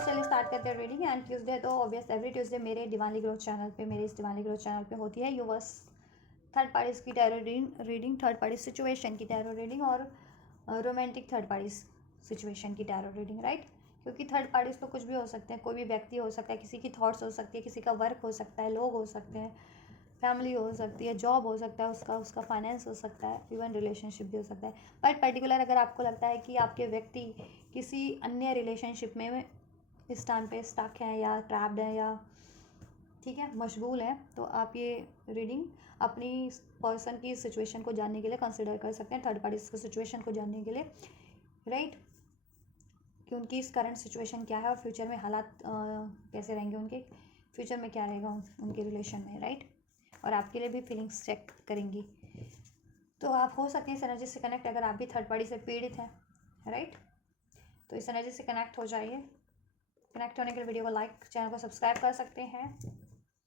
चलिए स्टार्ट करते हैं रीडिंग। एंड ट्यूसडे तो ऑब्वियस एवरी ट्यूसडे मेरे दिवाली ग्रोथ चैनल पे, मेरे इस दिवाली ग्रोथ चैनल पे होती है यूवर्स थर्ड पार्टीज की tarot reading, third party situation की टैरो रीडिंग और रोमांटिक थर्ड पार्टी सिचुएशन की टैरो रीडिंग, राइट। क्योंकि थर्ड पार्टीज तो कुछ भी हो सकते हैं, कोई भी व्यक्ति हो सकता है, किसी की थॉट्स हो सकती है, किसी का वर्क हो सकता है, लोग हो सकते हैं, फैमिली हो सकती है, जॉब हो सकता है, उसका उसका फाइनेंस हो सकता है, इवन रिलेशनशिप भी हो सकता है। बट पर्टिकुलर अगर आपको लगता है कि आपके व्यक्ति किसी अन्य रिलेशनशिप में इस टाइम पे स्टक हैं या ट्रैप्ड हैं या ठीक है मशगूल हैं, तो आप ये रीडिंग अपनी पर्सन की सिचुएशन को जानने के लिए कंसिडर कर सकते हैं, थर्ड पार्टी की सिचुएशन को जानने के लिए, राइट। कि उनकी इस करंट सिचुएशन क्या है और फ्यूचर में हालात कैसे रहेंगे, उनके फ्यूचर में क्या रहेगा उनके रिलेशन में, राइट। और आपके लिए भी फीलिंग्स चेक करेंगी। तो आप हो सकते हैं इस एनर्जी से कनेक्ट अगर आप भी थर्ड पार्टी से पीड़ित हैं, राइट। तो इस एनर्जी से कनेक्ट हो जाइए। कनेक्ट होने के लिए वीडियो को लाइक, चैनल को सब्सक्राइब कर सकते हैं।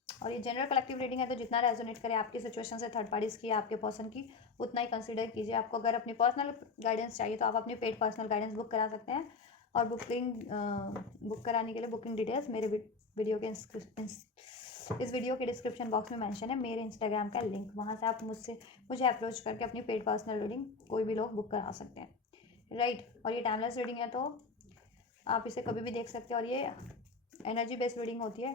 और ये जनरल कलेक्टिव रीडिंग है, तो जितना रेजोनेट करे आपकी सिचुएशन से थर्ड पार्टीज की, आपके पर्सन की, उतना ही कंसीडर कीजिए। आपको अगर अपनी पर्सनल गाइडेंस चाहिए तो आप अपनी पेड पर्सनल गाइडेंस बुक करा सकते हैं। और बुक कराने के लिए बुकिंग डिटेल्स मेरे वीडियो के इस वीडियो के डिस्क्रिप्शन बॉक्स में मेंशन है मेरे इंस्टाग्राम का लिंक, वहाँ से आप मुझे अप्रोच करके अपनी पेड पर्सनल रीडिंग कोई भी लोग बुक करा सकते हैं, राइट। और ये टाइमलेस रीडिंग है, तो आप इसे कभी भी देख सकते हैं। और ये एनर्जी बेस्ड रीडिंग होती है,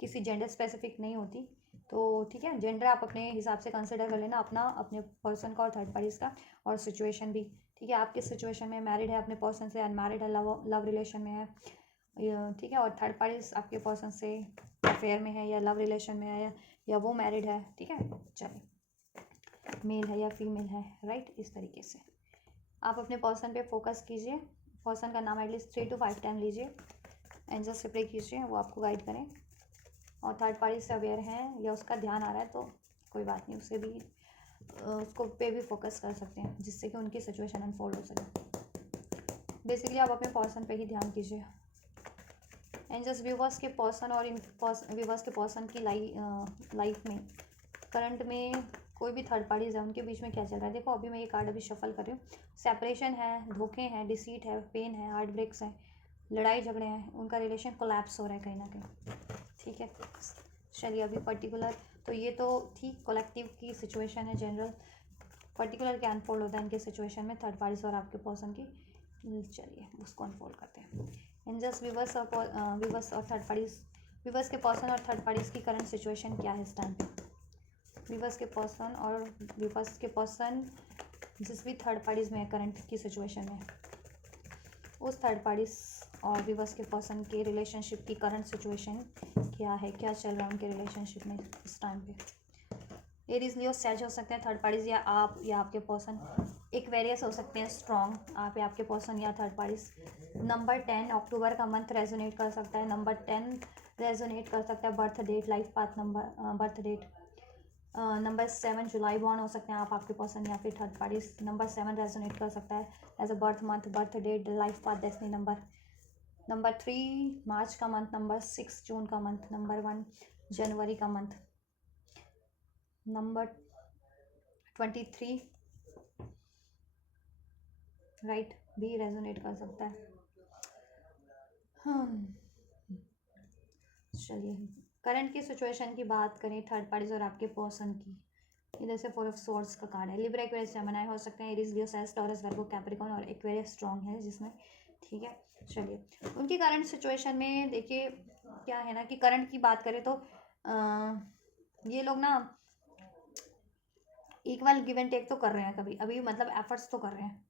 किसी जेंडर स्पेसिफिक नहीं होती। तो ठीक है, जेंडर आप अपने हिसाब से कंसिडर कर लेना अपना, अपने पर्सन का और थर्ड पार्टीज का, और सिचुएशन भी, ठीक है। आप किस सिचुएशन में मैरिड है अपने पर्सन से, अनमैरिड है, लव रिलेशन में है, ठीक है। और थर्ड पार्टीज आपके पर्सन से अफेयर में है या लव रिलेशन में है या वो मैरिड है, ठीक है। चलिए, मेल है या फीमेल है, राइट। इस तरीके से आप अपने पर्सन पे फोकस कीजिए। पर्सन का नाम एटलीस्ट 3 to 5 टाइम लीजिए, एंजल से प्रे कीजिए वो आपको गाइड करें। और थर्ड पार्टी से अवेयर हैं या उसका ध्यान आ रहा है तो कोई बात नहीं, उससे भी उसको पे भी फोकस कर सकते हैं, जिससे कि उनकी सिचुएशन अनफोल्ड हो सके। बेसिकली आप अपने पर्सन पे ही ध्यान कीजिए। एंजल्स व्यूवर्स के पर्सन और व्यूवर्स के पर्सन की लाइफ में करंट में कोई भी थर्ड पार्टीज है, उनके बीच में क्या चल रहा है। देखो अभी मैं ये कार्ड अभी शफल कर रही हूँ। सेपरेशन है, धोखे हैं, डिसीट है, पेन है, हार्ट ब्रेक्स हैं, लड़ाई झगड़े हैं, उनका रिलेशन कोलैप्स हो रहा है कहीं ना कहीं, ठीक है। चलिए अभी पर्टिकुलर तो ये तो थी कलेक्टिव की सिचुएशन है, जनरल पर्टिकुलर क्या अनफोल्ड होता है इनके सिचुएशन में थर्ड पार्टीज और आपके पर्सन की। चलिए उसको अनफोल्ड करते हैं। एंजल्स व्यूवर्स और थर्ड पार्टीज, व्यूवर्स के पर्सन और थर्ड पार्टीज की करंट सिचुएशन क्या है इस टाइम पे। व्यूवर्स के पर्सन और व्यूवर्स के पर्सन जिस भी थर्ड पार्टीज में है करंट की सिचुएशन में, उस थर्ड पार्टीज और व्यूवर्स के पर्सन के रिलेशनशिप की करंट सिचुएशन क्या है, क्या चल रहा है उनके रिलेशनशिप में इस टाइम पे। एरीज लियो सैज हो सकते हैं थर्ड पार्टीज, या आप या आपके पर्सन। एक्वेरियस हो सकते हैं स्ट्रॉन्ग, आप या आपके पर्सन या थर्ड पार्टीज। नंबर 10 अक्टूबर का मंथ रेजोनेट कर सकता है, नंबर 10 रेजोनेट कर सकता है। Birth date, life path number, birth date. Number 7 जुलाई बॉर्न हो सकते हैं आप, आपके पर्सन या फिर थर्ड पार्टीज। नंबर 7 रेजोनेट कर सकता है as a birth month, birth date, life path, destiny number. Number 3 मार्च का मंथ, नंबर 6 जून का मंथ, नंबर 1 जनवरी का मंथ, नंबर 23 राइट भी रेजोनेट कर सकता है। चलिए करंट की सिचुएशन की बात करें थर्ड पार्टीज और आपके पर्सन की, इधर से 4 ऑफ स्वॉर्ड्स का कार्ड है। लिब्रा, एक्वेरियस, जेमिनी हो सकते हैं, एरीज, लियो, साजिस, टॉरस, वर्गो, कैप्रिकॉर्न और एक्वेरियस स्ट्रॉन्ग है जिसमें, ठीक है। चलिए उनकी करंट सिचुएशन में देखिए क्या है ना, कि करंट की बात करें तो ये लोग ना इक्वल गिव एंड टेक तो कर रहे हैं कभी अभी, मतलब एफर्ट्स तो कर रहे हैं।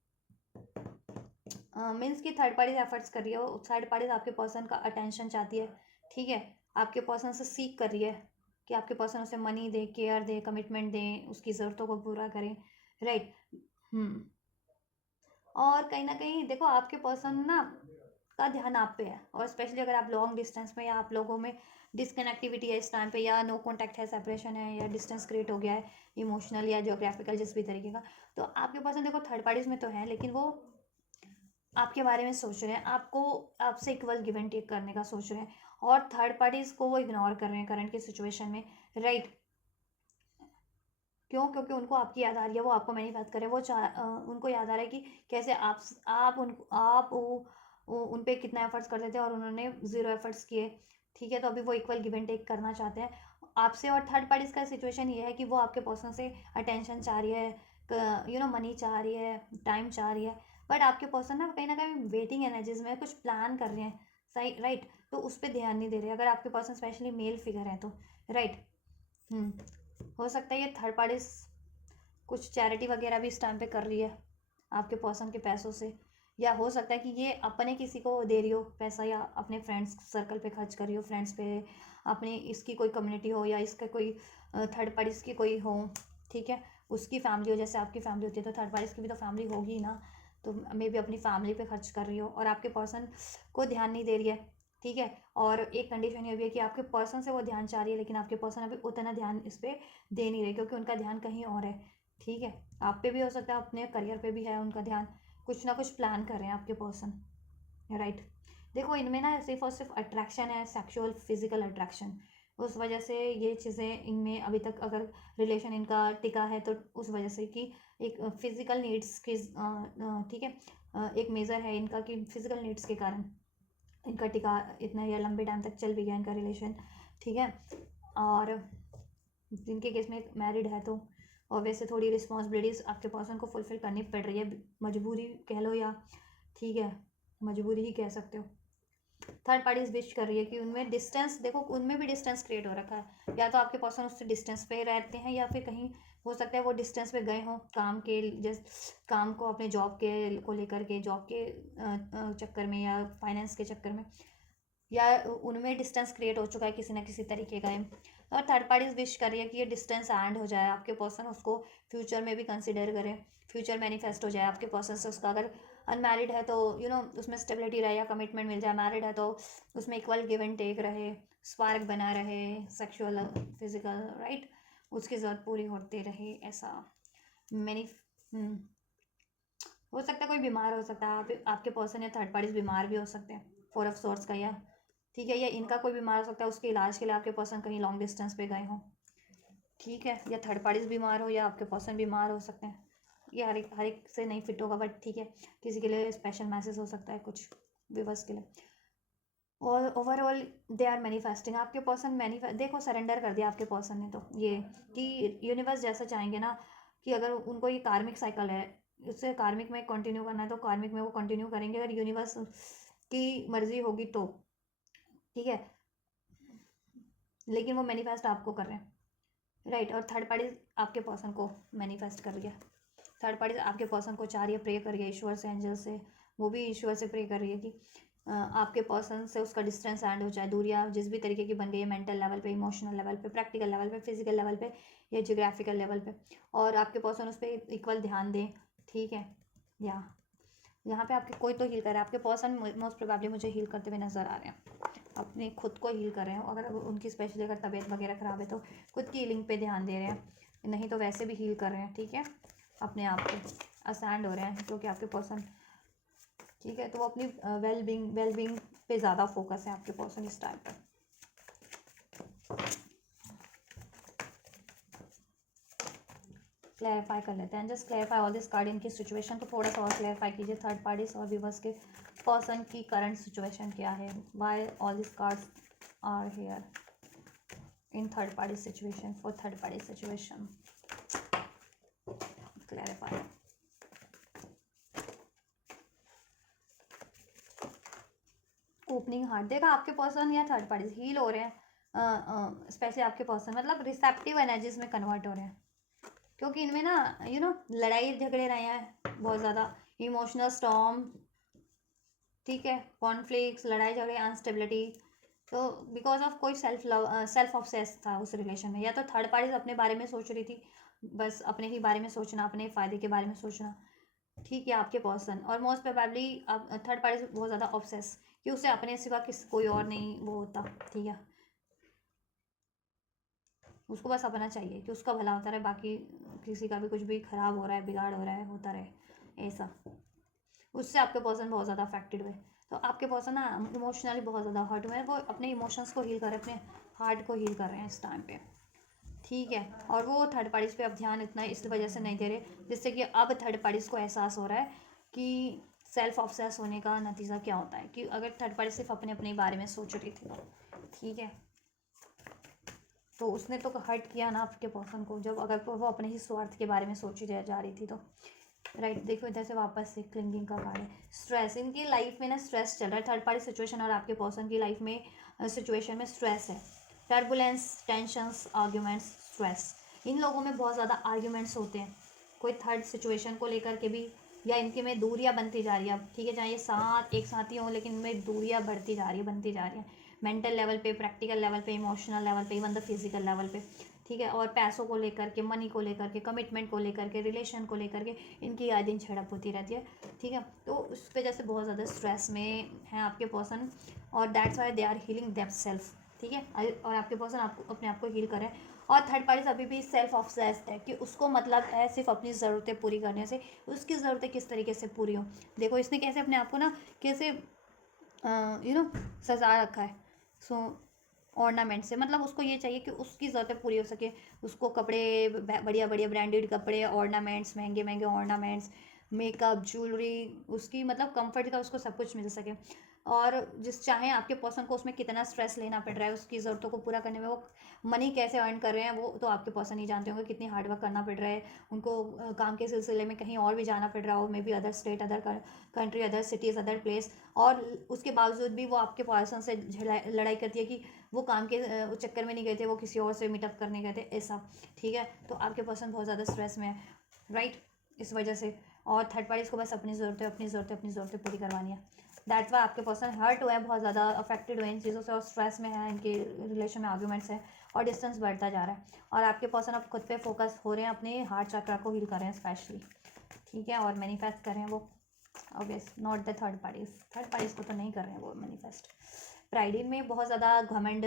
मीन्स की थर्ड पार्टी एफर्ट्स कर रही है, वो थर्ड पार्टी आपके पर्सन का अटेंशन चाहती है, ठीक है। आपके पर्सन से सीख कर रही है कि आपके पर्सन उसे मनी दे, केयर दे, कमिटमेंट दें, उसकी ज़रूरतों को पूरा करें, राइट। और कहीं ना कहीं देखो आपके पर्सन ना का ध्यान आप पे है, और स्पेशली अगर आप लॉन्ग डिस्टेंस में या आप लोगों में डिसकनेक्टिविटी है इस टाइम पे, या नो कॉन्टैक्ट है, सेपरेशन है, या डिस्टेंस क्रिएट हो गया है इमोशनल या जियोग्राफिकल जिस भी तरीके का, तो आपके पर्सन देखो थर्ड पार्टीज में तो है, लेकिन वो आपके बारे में सोच रहे हैं, आपको आपसे इक्वल गिव एंड टेक करने का सोच रहे हैं, और थर्ड पार्टीज को वो इग्नोर कर रहे हैं करंट की सिचुएशन में, राइट। क्यों? क्योंकि उनको आपकी याद आ रही है, वो आपको मैं नहीं बात कर रहे, वो उनको याद आ रहा है कि कैसे आप वो उन पे कितना एफर्ट्स करते थे और उन्होंने ज़ीरो एफर्ट्स किए, ठीक है, तो अभी वो इक्वल गिव एंड टेक करना चाहते हैं आपसे। और थर्ड पार्टीज का सिचुएशन ये है कि वो आपके पर्सन से अटेंशन चाह रही है, मनी चाह रही है, टाइम चाह रही है, बट आपके पर्सन ना कहीं वेटिंग एनर्जीज में कुछ प्लान कर रहे हैं, सही, राइट, तो उस पर ध्यान नहीं दे रहे अगर आपके पर्सन स्पेशली मेल फिगर है तो, राइट। हो सकता है ये थर्ड पार्टी कुछ चैरिटी वगैरह भी इस टाइम पे कर रही है आपके पर्सन के पैसों से, या हो सकता है कि ये अपने किसी को दे रही हो पैसा, या अपने फ्रेंड्स सर्कल पे खर्च कर रही हो, फ्रेंड्स पे, अपने इसकी कोई कम्युनिटी हो या इसका कोई थर्ड पार्टीज की कोई हो, ठीक है, उसकी फैमिली हो, जैसे आपकी फैमिली होती है तो थर्ड पार्टीज की भी तो फैमिली होगी ना, तो मे बी अपनी फैमिली पे खर्च कर रही हो और आपके पर्सन को ध्यान नहीं दे रही है, ठीक है। और एक कंडीशन ये भी है कि आपके पर्सन से वो ध्यान चाह रही है लेकिन आपके पर्सन अभी उतना ध्यान इस पर दे नहीं रहे क्योंकि उनका ध्यान कहीं और है, ठीक है। आप पे भी हो सकता है, अपने करियर पे भी है उनका ध्यान, कुछ ना कुछ प्लान कर रहे हैं आपके पर्सन, राइट। देखो इनमें ना सिर्फ और सिर्फ अट्रैक्शन है, सेक्सुअल फिजिकल अट्रैक्शन, उस वजह से ये चीज़ें इनमें अभी तक अगर रिलेशन इनका टिका है तो उस वजह से कि एक फिजिकल नीड्स की, ठीक है, एक मेजर है इनका कि फिजिकल नीड्स के कारण इनका टिका इतना या लंबे टाइम तक चल भी गया इनका रिलेशन, ठीक है। और जिनके केस में मैरिड है तो ऑब्वियसली थोड़ी रिस्पॉन्सिबिलिटीज़ आपके पर्सन को फुलफिल करनी पड़ रही है, मजबूरी कह लो या, ठीक है, मजबूरी ही कह सकते हो। थर्ड पार्टीज विश कर रही है कि उनमें डिस्टेंस, देखो उनमें भी डिस्टेंस क्रिएट हो रखा है, या तो आपके पर्सन उससे डिस्टेंस पे रहते हैं या फिर कहीं हो सकता है वो डिस्टेंस पे गए हों काम के, जस्ट काम को अपने जॉब के को लेकर के, जॉब के चक्कर में या फाइनेंस के चक्कर में, या उनमें डिस्टेंस क्रिएट हो चुका है किसी ना किसी तरीके का। और थर्ड पार्टीज विश कर रही है कि ये डिस्टेंस एंड हो जाए, आपके पर्सन उसको फ्यूचर में भी कंसिडर करें, फ्यूचर मैनिफेस्ट हो जाए आपके पर्सन से उसका, अगर अनमैरिड है तो उसमें स्टेबिलिटी रहे या कमिटमेंट मिल जाए, मैरिड है तो उसमें इक्वल गिव एंड टेक रहे, स्पार्क बना रहे, सेक्सुअल फिजिकल, राइट, उसकी ज़रूरत पूरी होती रहे, ऐसा मैनी। हो सकता है कोई बीमार हो सकता है, आपके पर्सन या थर्ड पार्टीज बीमार भी हो सकते हैं, फोर ऑफ सोर्ट्स का, या ठीक है, या इनका कोई बीमार हो सकता है, उसके इलाज के लिए आपके पर्सन कहीं लॉन्ग डिस्टेंस पे गए हों, ठीक है, या थर्ड पार्टीज बीमार हो या आपके पर्सन बीमार हो सकते हैं, ये हर एक से नहीं फिट होगा, बट ठीक है, किसी के लिए स्पेशल मैसेज हो सकता है कुछ व्यूवर्स के लिए। और ओवरऑल दे आर मैनिफेस्टिंग, आपके पर्सन मैनिफेस्ट, देखो सरेंडर कर दिया आपके पर्सन ने, तो ये कि यूनिवर्स जैसा चाहेंगे ना, कि अगर उनको ये कार्मिक साइकिल है उससे कार्मिक में कंटिन्यू करना है तो कार्मिक में वो कंटिन्यू करेंगे, अगर यूनिवर्स की मर्जी होगी तो, ठीक है, लेकिन वो मैनिफेस्ट आपको कर रहे हैं, राइट। और थर्ड पार्टी आपके पर्सन को मैनिफेस्ट कर रही है, थर्ड पार्टी आपके पर्सन को चाह रही है, प्रे कर रही है ईश्वर से, एंजल से, वो भी ईश्वर से प्रे कर रही है कि आपके पर्सन से उसका डिस्टेंस एंड हो जाए, दूरियाँ जिस भी तरीके की बन गई है, मेंटल लेवल पे, इमोशनल लेवल पे, प्रैक्टिकल लेवल पे, फिजिकल लेवल पे या जियोग्राफिकल लेवल पे, और आपके पर्सन उस पर इक्वल ध्यान दें, ठीक है। या यहाँ पे आपके कोई तो हील कर रहा है, आपके पर्सन मोस्ट प्रोबेबली मुझे हील करते हुए नजर आ रहे हैं, अपने खुद को हील कर रहे हैं, अगर उनकी स्पेशली अगर तबीयत वगैरह ख़राब है तो खुद की हीलिंग पे ध्यान दे रहे हैं, नहीं तो वैसे भी हील कर रहे हैं, ठीक है, अपने आप को असेंड हो रहे हैं जो कि आपके पर्सन, ठीक है, तो वो अपनी वेल बींग पे ज़्यादा फोकस है आपके पर्सन इस टाइम पर। क्लैरिफाई कर लेते हैं, just clarify all this card इनकी सिचुएशन को थोड़ा सा और क्लैरिफाई कीजिए, थर्ड पार्टीज और व्यूअर्स के पर्सन की करंट सिचुएशन क्या है, why all these cards are here in third party situation, for third party situation, clarify. Opening heart, देखा आपके पर्सन या थर्ड पार्टी हील हो रहे हैं, स्पेशली आपके पर्सन मतलब रिसेप्टिव एनर्जीज में कन्वर्ट हो रहे हैं, क्योंकि इनमें ना लड़ाई झगड़े रहे हैं बहुत ज़्यादा, इमोशनल स्टॉर्म, ठीक है, कॉन्फ्लिक्ट्स, लड़ाई झगड़े, अनस्टेबिलिटी, तो बिकॉज ऑफ कोई सेल्फ ऑब्सेस था उस रिलेशन में, या तो थर्ड पार्टीज अपने बारे में सोच रही थी, बस अपने ही बारे में सोचना, अपने फ़ायदे के बारे में सोचना, ठीक है, आपके पर्सन, और मोस्ट प्रोबेबली थर्ड पार्टी बहुत ज़्यादा ऑब्सेस कि उसे अपने सिवा कोई और नहीं वो होता, ठीक है, उसको बस अपना चाहिए कि उसका भला होता रहे, बाकी किसी का भी कुछ भी खराब हो रहा है, बिगाड़ हो रहा है, होता रहे, ऐसा, उससे आपके पर्सन बहुत ज़्यादा अफेक्टेड हुए, तो आपके पर्सन ना इमोशनली बहुत ज़्यादा हर्ट हुए हैं, वो अपने इमोशंस को हील कर रहे हैं, अपने हार्ट को हील कर रहे हैं इस टाइम पे, ठीक है, और वो थर्ड पार्टीज़ पे अब ध्यान इतना इस वजह से नहीं दे रहे, जिससे कि अब थर्ड पार्टीज़ को एहसास हो रहा है कि सेल्फ ऑब्सेस होने का नतीजा क्या होता है कि अगर थर्ड पार्टी सिर्फ अपने अपने बारे में सोच रही थी, ठीक है, तो उसने तो हर्ट किया ना आपके पर्सन को, जब अगर वो अपने ही स्वार्थ के बारे में सोची जा रही थी तो। राइट, देखो इधर से वापस से क्लिंगिंग का कार्ड है। स्ट्रेस, इनकी लाइफ में ना स्ट्रेस चल रहा है, थर्ड पार्टी सिचुएशन और आपके पर्सन की लाइफ में सिचुएशन में स्ट्रेस है। टर्बुलेंस, टेंशंस, आर्ग्यूमेंट्स, स्ट्रेस, इन लोगों में बहुत ज़्यादा आर्ग्यूमेंट्स होते हैं कोई थर्ड सिचुएशन को लेकर के भी, या इनके में दूरियां बनती जा रही है। अब ठीक है, चाहे ये साथ एक साथ ही हों, लेकिन इनमें दूरियां बढ़ती जा रही है, बनती जा रही है, मेंटल लेवल पे, प्रैक्टिकल लेवल पे, इमोशनल लेवल पे, इवन द फिजिकल लेवल पे, ठीक है। और पैसों को लेकर के, मनी को लेकर के, कमिटमेंट को लेकर के, रिलेशन को लेकर के इनकी आए दिन झड़प होती रहती है, ठीक है। तो उस वजह से बहुत ज़्यादा स्ट्रेस में हैं आपके पर्सन, और that's why they are healing them self, ठीक है। और आपके पर्सन आपको अपने आप को हील करें। और थर्ड पार्टी अभी भी सेल्फ ऑब्सेस्ड है कि उसको मतलब है सिर्फ अपनी ज़रूरतें पूरी करने से, उसकी ज़रूरतें किस तरीके से पूरी हों। देखो इसने कैसे अपने आप को ना कैसे सजा रखा है, सो ऑर्नामेंट से, मतलब उसको ये चाहिए कि उसकी ज़रूरतें पूरी हो सके, उसको कपड़े, बढ़िया बढ़िया ब्रांडेड कपड़े, ऑर्नामेंट्स, महंगे महंगे ऑर्नामेंट्स, मेकअप, ज्वेलरी, उसकी मतलब कंफर्ट का उसको सब कुछ मिल सके। और जिस चाहे आपके पर्सन को उसमें कितना स्ट्रेस लेना पड़ रहा है उसकी ज़रूरतों को पूरा करने में, वो मनी कैसे अर्न कर रहे हैं वो तो आपके पर्सन ही जानते होंगे, कितनी हार्डवर्क करना पड़ रहा है उनको, काम के सिलसिले में कहीं और भी जाना पड़ रहा हो, may be other state, other country, other cities, other place, और उसके बावजूद भी वो आपके पर्सन से लड़ाई करती है कि वो काम के चक्कर में नहीं गए थे, वो किसी और से मीटअप करने गए थे, ऐसा, ठीक है। तो आपके पर्सन बहुत ज़्यादा स्ट्रेस में है, राइट, इस वजह से। और थर्ड पार्टीज को बस अपनी ज़रूरतें पूरी करवानी है। दैट्स वाई आपके पर्सन हर्ट हुए हैं, बहुत ज़्यादा अफेक्टेड हुए इन चीज़ों से, और स्ट्रेस में है, इनके रिलेशन में आर्ग्यूमेंट्स है, और डिस्टेंस बढ़ता जा रहा है। और आपके पर्सन अब खुद पे फोकस हो रहे हैं, अपने हार्ट चक्र को हील कर रहे हैं स्पेशली, ठीक है, और मैनिफेस्ट कर रहे हैं वो, obvious not the third parties को तो नहीं कर रहे हैं वो मैनिफेस्ट। प्राइड में बहुत ज़्यादा घमंड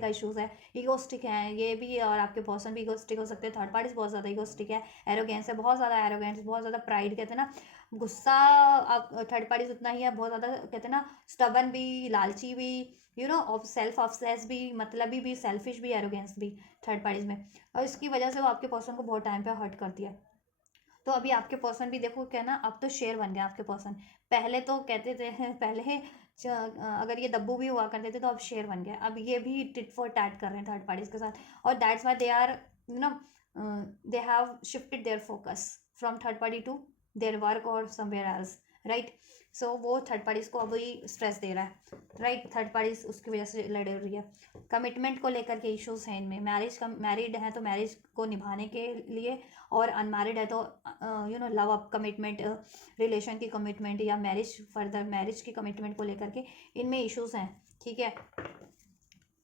का इशूज़ है, ईगोस्टिक है ये भी, और आपके पर्सन भी ईगोस्टिक हो सकते हैं, थर्ड पार्टीज बहुत ज़्यादा ईगोस्टिक है, एरोगेंस है, बहुत ज़्यादा एरोगेंस, बहुत ज़्यादा प्राइड, कहते हैं ना गुस्सा, आप थर्ड पार्टीज उतना ही है, बहुत ज़्यादा कहते हैं ना स्टबन भी, लालची भी, ऑफ सेल्फ ऑब्सेस भी, मतलबी भी, सेल्फिश भी, एरोगेंस भी थर्ड पार्टीज में, और इसकी वजह से वो आपके पर्सन को बहुत टाइम पे हर्ट करती है। तो अभी आपके पर्सन भी देखो क्या ना, अब तो शेर बन गए आपके पर्सन, पहले तो कहते थे पहले अगर ये दब्बू भी हुआ करते थे तो अब शेर बन गए, अब ये भी टिट फॉर टैट कर रहे हैं थर्ड पार्टीज के साथ, और that's why they are no they have shifted their focus from third party to their work और समवेयर एल्स, राइट। सो वो थर्ड पार्टीज को अभी स्ट्रेस दे रहा है, राइट, थर्ड पार्टीज उसकी वजह से लड़ रही है। कमिटमेंट को लेकर के इश्यूज हैं इनमें, मैरिड है तो मैरिज को निभाने के लिए, और अनमैरिड है तो लव अप कमिटमेंट, रिलेशन की कमिटमेंट, या मैरिज, फर्दर मैरिज की कमिटमेंट को लेकर के इनमें इश्यूज हैं, ठीक है।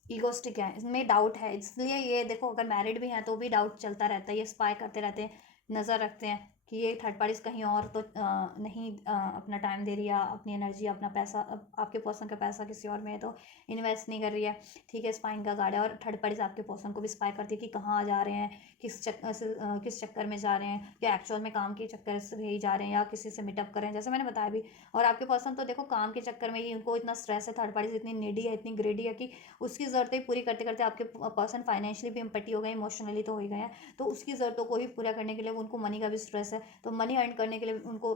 ईगोस्टिक है, इसमें डाउट है, इसलिए ये देखो अगर मैरिड भी हैं तो भी डाउट चलता रहता है, ये स्पाई करते रहते हैं, नज़र रखते हैं कि ये थर्ड पार्टीज कहीं और तो नहीं अपना टाइम दे रही है, अपनी एनर्जी, अपना पैसा, आपके पर्सन का पैसा किसी और में है तो इन्वेस्ट नहीं कर रही है, ठीक है, स्पाइंग का कार्ड है। और थर्ड पार्टीज आपके पर्सन को भी स्पाई करती है कि कहाँ जा रहे हैं, किस चक्कर में जा रहे हैं, क्या एक्चुअल में काम के चक्कर से ही जा रहे हैं या किसी से मीटअप कर रहे हैं, जैसे मैंने बताया भी। और आपके पर्सन तो देखो काम के चक्कर में ही उनको इतना स्ट्रेस है, थर्ड पार्टीज इतनी नीडी है, इतनी ग्रेडी है कि उसकी ज़रूरतें पूरी करते करते आपके पर्सन फाइनेंशियली भी इम्पटी हो गए, इमोशनली तो हो ही गए हैं, तो उसकी ज़रूरतों को भी पूरा करने के लिए उनको मनी का भी स्ट्रेस है, तो मनी अर्न करने के लिए उनको,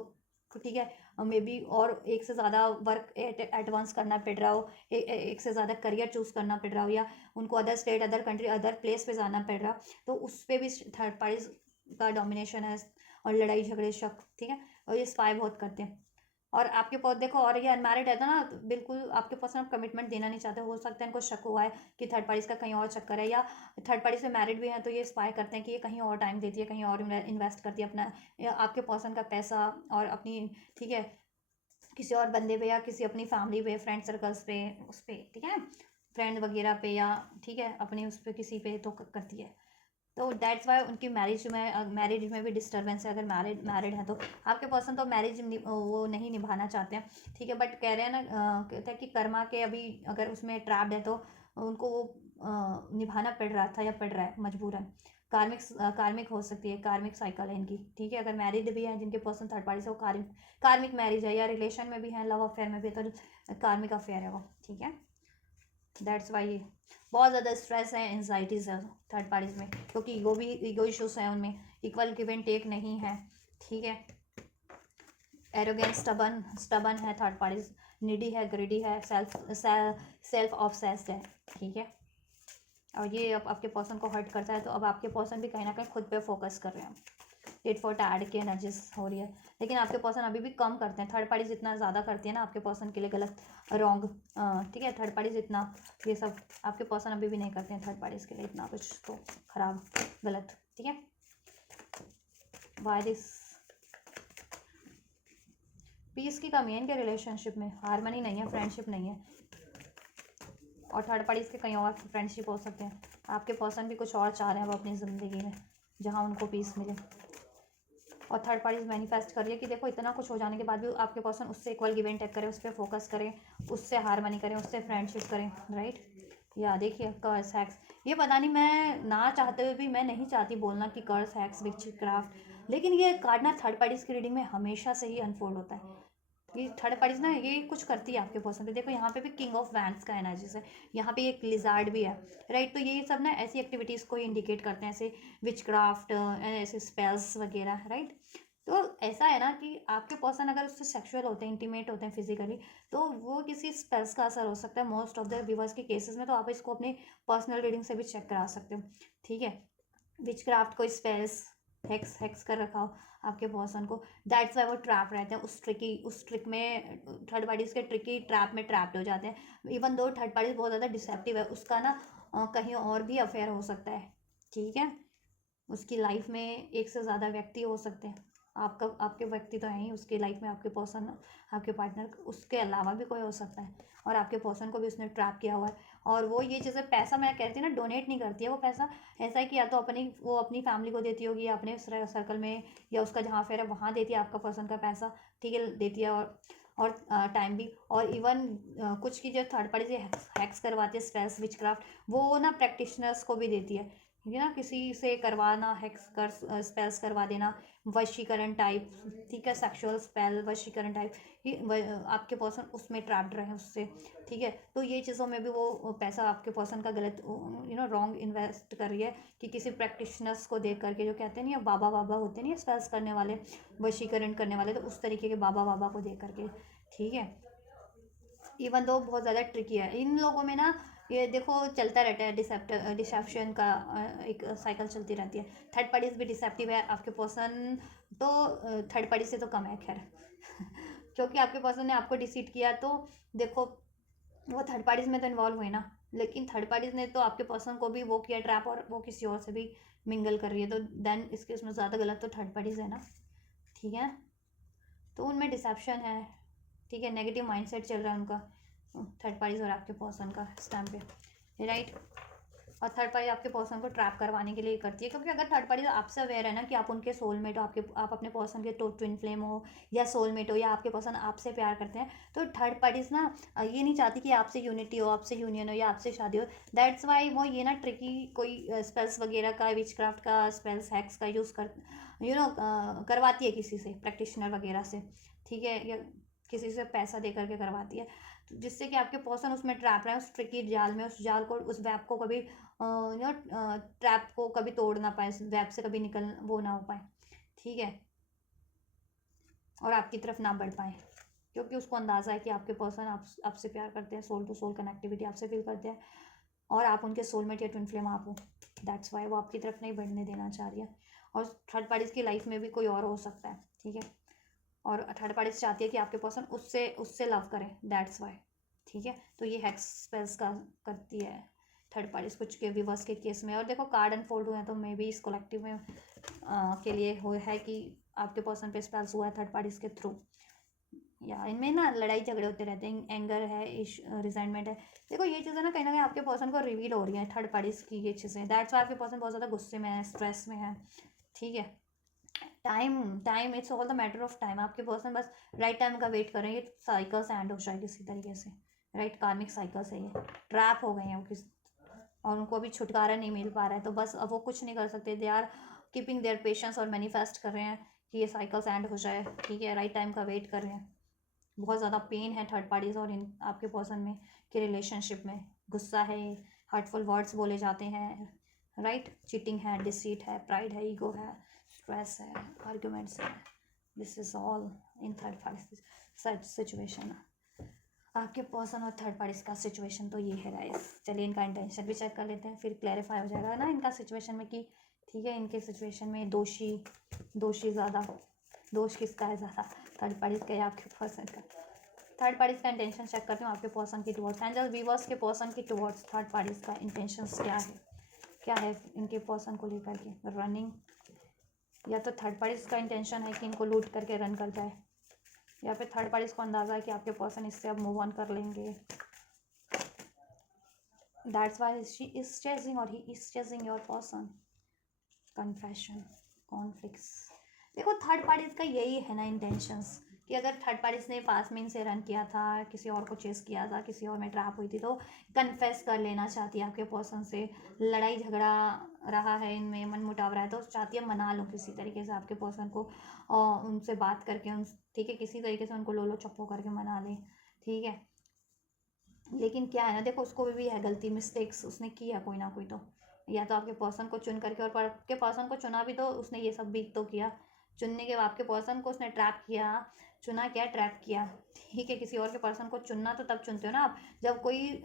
ठीक है, मे बी और एक से ज़्यादा वर्क एडवांस करना पड़ रहा हो, एक से ज़्यादा करियर चूज़ करना पड़ रहा हो, या उनको other state, other country, other place पे जाना पड़ रहा, तो उस पर भी थर्ड पार्टीज का डोमिनेशन है, और लड़ाई झगड़े, शक, ठीक है, और ये स्पाई बहुत करते हैं। और आपके पास देखो, और ये अनमैरिड है तो ना बिल्कुल आपके पर्सन अब कमिटमेंट देना नहीं चाहते, हो सकता है इनको शक हुआ है कि थर्ड पार्टीज का कहीं और चक्कर है, या थर्ड पार्टी से मैरिड भी हैं तो ये स्पाई करते हैं कि ये कहीं और टाइम देती है, कहीं और इन्वेस्ट करती है अपना, या आपके पर्सन का पैसा और अपनी, ठीक है, किसी और बंदे पे, या किसी अपनी फैमिली पे, फ्रेंड सर्कल्स पे, उस पर, ठीक है, फ्रेंड वगैरह पे, या ठीक है अपने उस पर किसी पे तो करती है। तो दैट्स वाई उनकी मैरिज में भी डिस्टर्बेंस है, अगर मैरिड है तो। आपके पर्सन तो मैरिज वो नहीं निभाना चाहते हैं, ठीक है, बट कह रहे हैं ना, कहते हैं कि कर्मा के अभी अगर उसमें ट्रैप्ड है तो उनको वो निभाना पड़ रहा था या पड़ रहा है मजबूरन, कार्मिक हो सकती है, कार्मिक साइकिल है इनकी, ठीक है। अगर मैरिड भी है जिनके पर्सन थर्ड पार्टी से, वो कार्मिक मैरिज है, या रिलेशन में भी है, लव अफेयर में भी है, तो कार्मिक अफेयर है वो, ठीक है। दैट्स वाई बहुत ज़्यादा स्ट्रेस है, एंजाइटीज़ है थर्ड पार्टीज में, क्योंकि ईगो इश्यूज हैं उनमें, इक्वल गिव एंड टेक नहीं है, ठीक है। एरोगेंट, स्टबन है थर्ड पार्टी, नीडी है, ग्रीडी है, सेल्फ ऑब्सेस्ड है, ठीक है। और ये अब आपके पर्सन को हर्ट करता है, तो अब आपके पर्सन भी कहीं ना कहीं खुद पे फोकस कर रहे हैं, टिट फॉर टैट की एनर्जीज हो रही है। लेकिन आपके पर्सन अभी भी कम करते हैं, थर्ड पार्टी जितना ज़्यादा करती है ना आपके पर्सन के लिए गलत, रॉन्ग, ठीक है। थर्ड पार्टी जितना ये सब आपके पर्सन अभी भी नहीं करते हैं थर्ड पार्टीज के लिए इतना कुछ तो खराब, गलत, ठीक है। वाई दिस, पीस की कमी है इनके रिलेशनशिप में, हारमनी नहीं है, फ्रेंडशिप नहीं है। और थर्ड पार्टीज के कहीं और फ्रेंडशिप हो सकते हैं, आपके पर्सन भी कुछ और चाह रहे हैं वो अपनी ज़िंदगी में जहाँ उनको पीस मिले। और थर्ड पार्टीज मैनिफेस्ट कर रही है कि देखो इतना कुछ हो जाने के बाद भी आपके पर्सन उससे इक्वल गिव एंड टेक करें, उस पर फोकस करें, उससे हारमनी करें, उससे फ्रेंडशिप करें, राइट। या देखिए कर्स हैक्स, ये पता नहीं मैं ना चाहते हुए भी, मैं नहीं चाहती बोलना कि कर्स हैक्स विचक्राफ्ट, लेकिन ये कार्ड ना थर्ड पार्टीज की रीडिंग में हमेशा से ही अनफोल्ड होता है। ये थर्ड पार्टीज ना ये कुछ करती है आपके पर्सन पे। देखो यहाँ पे भी किंग ऑफ वैंड्स का एनर्जीज है, यहाँ पे एक लिजार्ड भी है, राइट। तो ये सब ना ऐसी एक्टिविटीज़ को इंडिकेट करते हैं, ऐसे विचक्राफ्ट, ऐसे स्पेल्स वगैरह, राइट। तो ऐसा है ना कि आपके पर्सन अगर उससे सेक्सुअल होते हैं, इंटीमेट होते हैं फिजिकली, तो वो किसी स्पेल्स का असर हो सकता है मोस्ट ऑफ द व्यूवर्स के केसेस में। तो आप इसको अपने पर्सनल रीडिंग से भी चेक करा सकते हो, ठीक है। विचक्राफ्ट कोई स्पेल्स, हेक्स कर रखा हो आपके पर्सन को, दैट्स वाई वो ट्रैप रहते हैं उस ट्रिक में, थर्ड पार्टीज के ट्रिकी ट्रैप में ट्रैप्ड हो जाते हैं। इवन दो थर्ड पार्टीज बहुत ज़्यादा डिसेप्टिव है, उसका ना कहीं और भी अफेयर हो सकता है, ठीक है। उसकी लाइफ में एक से ज़्यादा व्यक्ति हो सकते हैं, आपके व्यक्ति तो हैं ही उसकी लाइफ में, आपके पर्सन, आपके पार्टनर, उसके अलावा भी कोई हो सकता है। और आपके पर्सन को भी उसने ट्रैप किया हुआ है। और वो ये जैसे पैसा मैं कहती हूँ ना, डोनेट नहीं करती है वो पैसा, ऐसा है कि या तो वो अपनी फैमिली को देती होगी, या अपने सर्कल में, या उसका जहाँ फेर है वहाँ देती है आपका पर्सन का पैसा, ठीक है, देती है। और टाइम भी। और इवन कुछ की जो थर्ड पार्टी से हैक्स करवाती है, स्पेल्स विचक्राफ्ट, वो ना प्रैक्टिशनर्स को भी देती है, ठीक है ना। किसी से करवाना, हैक्स कर स्पेल्स करवा देना, वशीकरण टाइप, ठीक है, सेक्सुअल स्पेल, वशीकरण टाइप, ये आपके पर्सन उसमें ट्रैप्ड रहे उससे, ठीक है। तो ये चीज़ों में भी वो पैसा आपके पर्सन का गलत, रॉन्ग इन्वेस्ट कर रही है, कि किसी प्रैक्टिशनर्स को देख करके, जो कहते नहीं है बाबा बाबा होते नहीं, स्पेल्स करने वाले, वशीकरण करने वाले, तो उस तरीके के बाबा बाबा को देख करके, ठीक है। इवन दो बहुत ज़्यादा ट्रिकी है इन लोगों में ना, ये देखो चलता रहता है डिसेप्शन का, एक साइकिल चलती रहती है। थर्ड पार्टीज भी डिसेप्टिव है, आपके पर्सन तो थर्ड पार्टी से तो कम है खैर क्योंकि आपके पर्सन ने आपको डिसीट किया, तो देखो वो थर्ड पार्टीज में तो इन्वॉल्व हुए ना, लेकिन थर्ड पार्टीज ने तो आपके पर्सन को भी वो किया ट्रैप, और वो किसी और से भी मिंगल कर रही है, तो देन इसके उसमें ज़्यादा गलत तो थर्ड पार्टीज है ना, ठीक है। तो उनमें डिसेप्शन है, ठीक है, नेगेटिव माइंडसेट चल रहा है उनका, थर्ड पार्टीज और आपके पर्सन का इस टाइम पे, राइट। और थर्ड पार्टी आपके पर्सन को ट्रैप करवाने के लिए करती है, क्योंकि अगर थर्ड पार्टी आपसे अवेयर है ना कि आप उनके सोलमेट हो, आप अपने पर्सन के तो ट्विन फ्लेम हो, या सोलमेट हो, या आपके पर्सन आपसे प्यार करते हैं, तो थर्ड पार्टीज ना ये नहीं चाहती कि आपसे यूनिटी हो, आपसे यूनियन हो, या आपसे शादी हो। दैट्स वाई वो ये ना ट्रिकी कोई स्पेल्स वगैरह का, विचक्राफ्ट का, स्पेल्स हैक्स का यूज़ कर करवाती है किसी से, प्रैक्टिशनर वगैरह से, ठीक है, या किसी से पैसा दे करके करवाती है, तो जिससे कि आपके पर्सन उसमें ट्रैप रहे, उस ट्रिकी जाल में, उस जाल को, उस वेब को कभी ट्रैप को कभी तोड़ ना पाए, वेब से कभी निकल वो ना हो पाए, ठीक है। और आपकी तरफ ना बढ़ पाए, क्योंकि उसको अंदाज़ा है कि आपके पर्सन आपसे प्यार करते हैं, सोल टू सोल कनेक्टिविटी आपसे फील करते हैं, और आप उनके सोलमेट या ट्विन फ्लेम आप हो। दैट्स वाई वो आपकी तरफ नहीं बढ़ने देना चाह रही है। और थर्ड पार्टीज की लाइफ में भी कोई और हो सकता है, ठीक है। और थर्ड पार्टीज चाहती है कि आपके पर्सन उससे उससे लव करें, दैट्स वाई, ठीक है। तो ये हैक्स स्पेल्स का करती है थर्ड पार्टीज कुछ के व्यूवर्स के केस में। और देखो कार्ड अनफोल्ड हुए हैं, तो मे बी इस कलेक्टिव में के लिए हो है कि आपके पर्सन पे स्पेल्स हुआ है थर्ड पार्टीज के थ्रू, या इनमें ना लड़ाई झगड़े होते रहते हैं, एंगर है, रिजेंटमेंट है। देखो ये चीज़ें ना कहीं आपके पर्सन को रिवील हो रही है, थर्ड पार्टीज की ये चीज़ें, दैट्स वाई आपके पर्सन बहुत ज़्यादा गुस्से में है, स्ट्रेस में है, ठीक है। Time it's all the matter of time, आपके पर्सन बस राइट टाइम का वेट कर रहे हैं, ये साइकिल्स एंड हो जाए किसी तरीके से, राइट। कार्मिक साइकिल्स है, ये ट्रैप हो गए हैं वो किस, और उनको अभी छुटकारा नहीं मिल पा रहा है, तो बस अब वो कुछ नहीं कर सकते, they are keeping their patience, और मैनिफेस्ट कर रहे हैं कि ये साइकिल्स एंड हो जाए, ठीक है, राइट टाइम का वेट कर रहे हैं। बहुत ज़्यादा पेन है थर्ड पार्टीज और इन आपके पर्सन में के रिलेशनशिप में, गुस्सा है, हर्टफुल वर्ड्स बोले जाते हैं, राइट, चीटिंग है, डिसीट है, प्राइड है, ईगो है, स्ट्रेस है, आर्ग्यूमेंट्स है, this is all in third party situation. आपके पर्सन और थर्ड पार्टी का सिचुएशन तो ये है गाइस। चलिए इनका इंटेंशन भी चेक कर लेते हैं, फिर क्लैरिफाई हो जाएगा ना इनका सिचुएशन में कि ठीक है इनके सिचुएशन में दोषी ज़्यादा, दोष किसका है ज़्यादा, थर्ड पार्टी का या आपके पर्सन का। थर्ड पार्टी का इंटेंशन चेक करते हूँ आपके पर्सन की टुवर्ड्स, एंजल वीवर्स के पर्सन की टुवर्ड्स थर्ड पार्टी का इंटेंशन क्या है इनके पर्सन को लेकर के। रनिंग, या तो थर्ड पार्टी का इंटेंशन है कि इनको लूट करके रन कर जाए, या फिर थर्ड पार्टी को अंदाज़ा है कि आपके पर्सन इससे अब मूव ऑन कर लेंगे। That's why she is chasing और he is chasing your person. Confession, conflicts. देखो थर्ड पार्टीज का यही है ना इंटेंशंस, कि अगर थर्ड पार्टीज ने पास में इनसे रन किया था, किसी और को चेस किया था, किसी और में ट्रैप हुई थी, तो कन्फेस कर लेना चाहती है आपके पर्सन से। लड़ाई झगड़ा रहा है इनमें, मन मुटाव रहा है, तो चाहती है मना लो किसी तरीके से आपके पर्सन को, और उनसे बात करके उन ठीक है किसी तरीके से उनको लो चप्पो करके मना लें, ठीक है। लेकिन क्या है ना, देखो उसको भी है गलती, मिस्टेक्स उसने की है कोई ना कोई, तो या तो आपके पर्सन को चुन करके, और आपके पर्सन को चुना भी तो उसने ये सब भी तो किया, चुनने के बाद आपके पर्सन को उसने ट्रैप किया, चुना क्या, ट्रैप किया, ठीक है। किसी और के पर्सन को चुनना तो तब चुनते हो ना आप जब कोई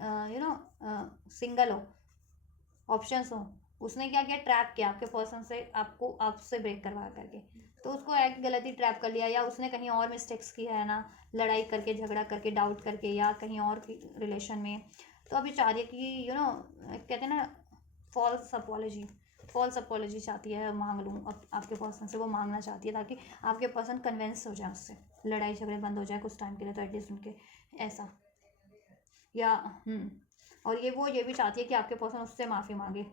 सिंगल हो, ऑप्शंस हो। उसने क्या किया, ट्रैप किया आपके पर्सन से, आपको आपसे ब्रेक करवा करके, तो उसको एक गलती ट्रैप कर लिया, या उसने कहीं और मिस्टेक्स किया है ना, लड़ाई करके, झगड़ा करके, डाउट करके, या कहीं और रिलेशन में। तो अभी चाह रही है कि कहते हैं ना फॉल्स अपॉलोजी चाहती है, मांग लूँ आपके पर्सन से, वो मांगना चाहती है ताकि आपके पर्सन कन्विंस हो जाए उससे, लड़ाई झगड़े बंद हो जाए कुछ टाइम के लिए, तो एटलीस्ट उनके ऐसा, या और ये भी चाहती है कि आपके पर्सन उससे माफ़ी मांगे।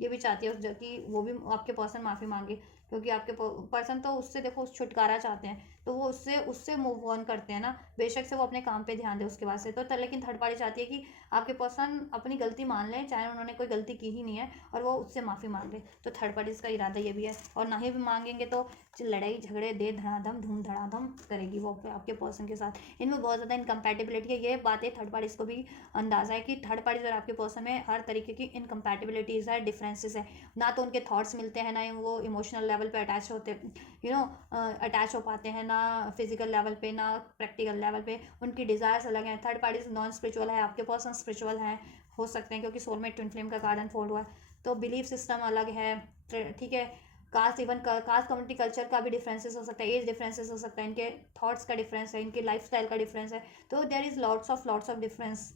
ये भी चाहती है उस कि वो भी आपके पर्सन माफ़ी मांगे, क्योंकि आपके पर्सन तो उससे देखो छुटकारा चाहते हैं, तो वो उससे उससे मूव ऑन करते हैं ना, बेशक से वो अपने काम पे ध्यान दे उसके बाद से, तो लेकिन थर्ड पार्टी चाहती है कि आपके पर्सन अपनी गलती मान लें, चाहे उन्होंने कोई गलती की ही नहीं है, और वो उससे माफ़ी मांग ले। तो थर्ड पार्टी का इरादा ये भी है, और ना ही भी मांगेंगे तो लड़ाई झगड़े दे धड़ाधम धूम धड़ाधम करेगी वो आपके पर्सन के साथ। इनमें बहुत ज़्यादा इनकम्पैटिबिलिटी है, ये बातें थर्ड पार्टीज को भी अंदाज़ा है कि थर्ड पार्टीज और आपके पर्सन में हर तरीके की इनकम्पैटिबिलिटीज़ है, डिफरेंसेस है, ना तो उनके थॉट्स मिलते हैं, ना वो इमोशनल लेवल पे अटैच होते अटैच हो पाते हैं, ना फिजिकल लेवल पे, ना प्रैक्टिकल लेवल पे, उनकी डिज़ायर्स अलग हैं। थर्ड पार्टीज नॉन स्पिरिचुअल है, आपके पर्सन स्पिरिचुअल हैं, हो सकते हैं क्योंकि सोलमेट ट्विन फ्लेम का कार्ड अनफोल्ड हुआ है, तो बिलीफ सिस्टम अलग है, ठीक है। Caste, even caste community culture का भी डिफरेंसेस हो सकता है, एज डिफरेंसेस हो सकता है, इनके थॉट्स का डिफरेंस है, इनके लाइफस्टाइल का डिफरेंस है, तो there is lots of difference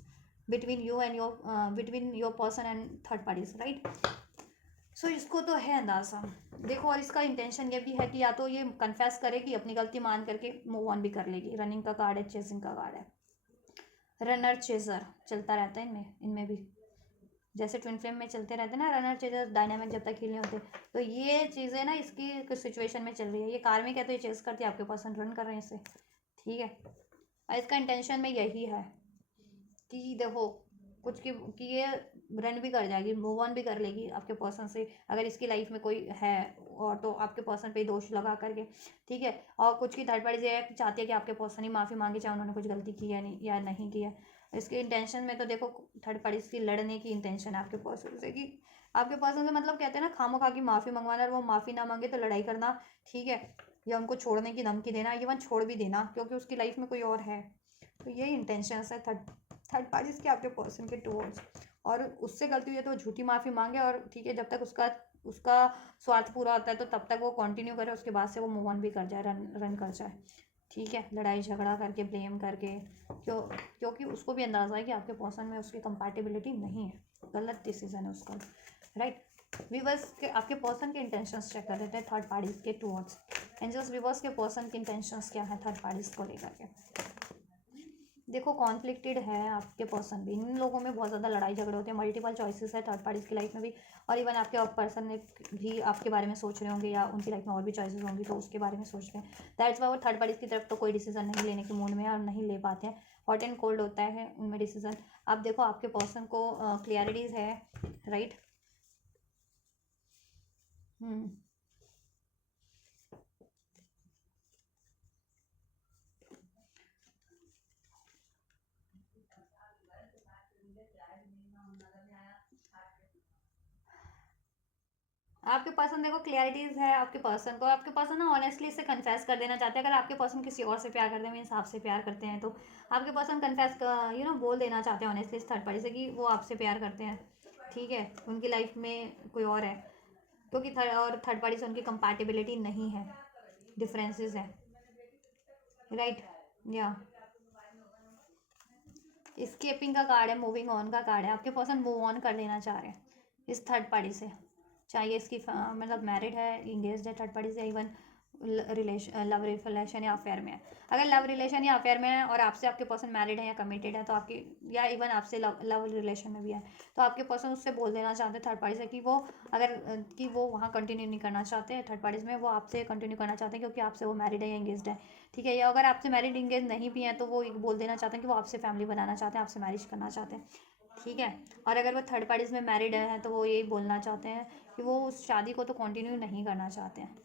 between you and your person and third parties, right. So इसको तो है अंदाज़ा, देखो। और इसका इंटेंशन ये भी है कि या तो ये कन्फेस करेगी, अपनी गलती मान करके मूव ऑन भी कर लेगी। रनिंग का कार्ड है, चेसिंग का कार्ड है, रनर चेजर चलता रहता है इनमें इनमें भी, जैसे ट्विन फ्लेम में चलते रहते हैं ना रनर चेजर डायनामिक जब तक हील नहीं होते, तो ये चीज़ें ना इसकी कुछ सिचुएशन में चल रही है। ये कार्मिक है तो ये चेस करती है, आपके पर्सन रन कर रहे हैं इसे, ठीक है। और इसका इंटेंशन में यही है कि देखो कुछ कि ये रन भी कर जाएगी, मूव ऑन भी कर लेगी आपके पर्सन से, अगर इसकी लाइफ में कोई है और तो आपके पर्सन पे ही दोष लगा करके, ठीक है। और कुछ की थर्ड पार्टी ये चाहती है कि आपके पर्सन ही माफ़ी मांगे, चाहे उन्होंने कुछ गलती की है नहीं या नहीं की है। इसके इंटेंशन में तो देखो थर्ड पार्टी की लड़ने की इंटेंशन है आपके पर्सन से, कि आपके पर्सन से मतलब कहते हैं ना खामोखा की माफ़ी मंगवाना, और वो माफ़ी ना मांगे तो लड़ाई करना, ठीक है, या उनको छोड़ने की धमकी देना, इवन छोड़ भी देना क्योंकि उसकी लाइफ में कोई और है। तो ये इंटेंशन है थर्ड पार्टीज के आपके पर्सन के टुवर्ड्स। और उससे गलती हुई है तो झूठी माफ़ी मांगे, और ठीक है जब तक उसका उसका स्वार्थ पूरा होता है तो तब तक वो कंटिन्यू करे, उसके बाद से वो मूव ऑन भी कर जाए, रन कर जाए, ठीक है। लड़ाई झगड़ा करके, ब्लेम करके, क्योंकि उसको भी अंदाज़ा है कि आपके पर्सन में उसकी कंपैटिबिलिटी नहीं है, गलत डिसीजन है उसका, राइट। विवर्स के आपके पर्सन के इंटेंशंस चेक कर लेते हैं थर्ड पार्टीज के टुवर्ड्स। एंजल्स विवर्स के पर्सन के इंटेंशंस क्या है थर्ड पार्टीज को लेकर के। देखो कॉन्फ्लिक्टेड है आपके पर्सन भी, इन लोगों में बहुत ज़्यादा लड़ाई झगड़े होते हैं, मल्टीपल चॉइसेस है थर्ड पार्टीज की लाइफ में भी, और इवन आपके पर्सन ने भी आपके बारे में सोच रहे होंगे, या उनकी लाइफ में और भी चॉइसेस होंगी तो उसके बारे में सोच रहे हैं। दैट्स वाई वो थर्ड पार्टीज की तरफ तो कोई डिसीजन नहीं लेने के मूड में है, और नहीं ले पाते हैं, हॉट एंड कोल्ड होता है उनमें डिसीजन। आप देखो आपके पर्सन को क्लियरिटीज़ है, राइट। हम्म आपके पर्सन देखो क्लियरिटीज है आपके पर्सन को, आपके पर्सन ना ऑनेस्टली इससे कन्फेस कर देना चाहते हैं। अगर आपके पर्सन किसी और से प्यार करते हैं, मीन्स आपसे प्यार करते हैं, तो आपके पर्सन कन्फेस बोल देना चाहते हैं ऑनेस्टली इस थर्ड पार्टी से कि वो आपसे प्यार करते हैं, ठीक है, उनकी लाइफ में कोई और है, क्योंकि थर्ड पार्टी से उनकी कंपैटिबिलिटी नहीं है, डिफरेंसेस है, राइट। या स्केपिंग का कार्ड है, मूविंग ऑन का कार्ड है। आपके पर्सन मूव ऑन कर लेना चाह रहे हैं इस थर्ड पार्टी से, चाहे इसकी मतलब मैरिड है, इंगेज्ड है थर्ड पार्टी से, इवन रिलेशन, लव रिलेशन या अफेयर में है। अगर लव रिलेशन या अफेयर में है और आपसे आपके पर्सन मैरिड है या कमिटेड है, तो आपकी, या इवन आपसे लव रिलेशन में भी है, तो आपके पर्सन उससे बोल देना चाहते हैं थर्ड पार्टी से कि वो अगर कि वो वहाँ कंटिन्यू नहीं करना चाहते हैं थर्ड पार्टीज में, वो आपसे कंटिन्यू करना चाहते हैं क्योंकि आपसे वो मैरिड है या इंगेज्ड है, ठीक है। या अगर आपसे मैरिड इंगेज नहीं भी हैं तो वो बोल देना चाहते हैं कि वो आपसे फैमिली बनाना चाहते हैं, आपसे मैरिज करना चाहते हैं, ठीक है। और अगर वो थर्ड पार्टीज में मैरिड हैं तो वो यही बोलना चाहते हैं कि वो उस शादी को तो कंटिन्यू नहीं करना चाहते हैं।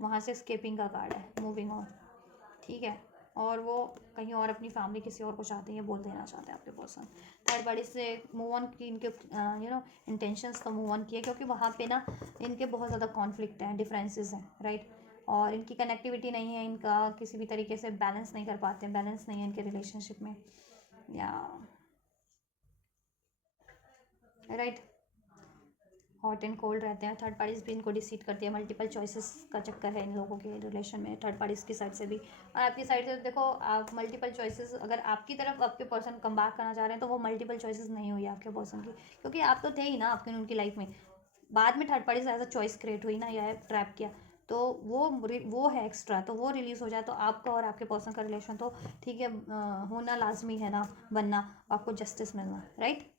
वहाँ से स्केपिंग का कार्ड है, मूविंग ऑन, ठीक है। और वो कहीं और अपनी फैमिली किसी और को चाहते हैं, ये बोल देना चाहते हैं आपके पर्सन। थर्ड पार्टी से मूव ऑन की इनके इंटेंशंस तो मूव ऑन किए, क्योंकि वहाँ पे ना इनके बहुत ज़्यादा कॉन्फ्लिक्ट हैं, डिफरेंसेस हैं, राइट। और इनकी कनेक्टिविटी नहीं है, इनका किसी भी तरीके से बैलेंस नहीं कर पाते हैं, बैलेंस नहीं है इनके रिलेशनशिप में, या राइट। हॉट एंड कोल्ड रहते हैं, थर्ड पार्टीज भी इनको डिसीट करती है, मल्टीपल चॉइसेस का चक्कर है इन लोगों के रिलेशन में, थर्ड पार्टीज की साइड से भी। और आपकी साइड से देखो, आप मल्टीपल चॉइसेस अगर आपकी तरफ आपके पर्सन कम बैक करना चाह रहे हैं, तो वो मल्टीपल चॉइसेस नहीं हुई आपके पर्सन की, क्योंकि आप तो थे ही ना आपके उनकी लाइफ में। बाद में थर्ड पार्टी से एज अ चॉइस क्रिएट हुई ना, या ट्रैप किया, तो वो है एक्स्ट्रा, तो वो रिलीज हो जाए तो आपका और आपके पर्सन का रिलेशन तो ठीक है, होना लाजमी है ना, बनना, आपको जस्टिस मिलना, राइट।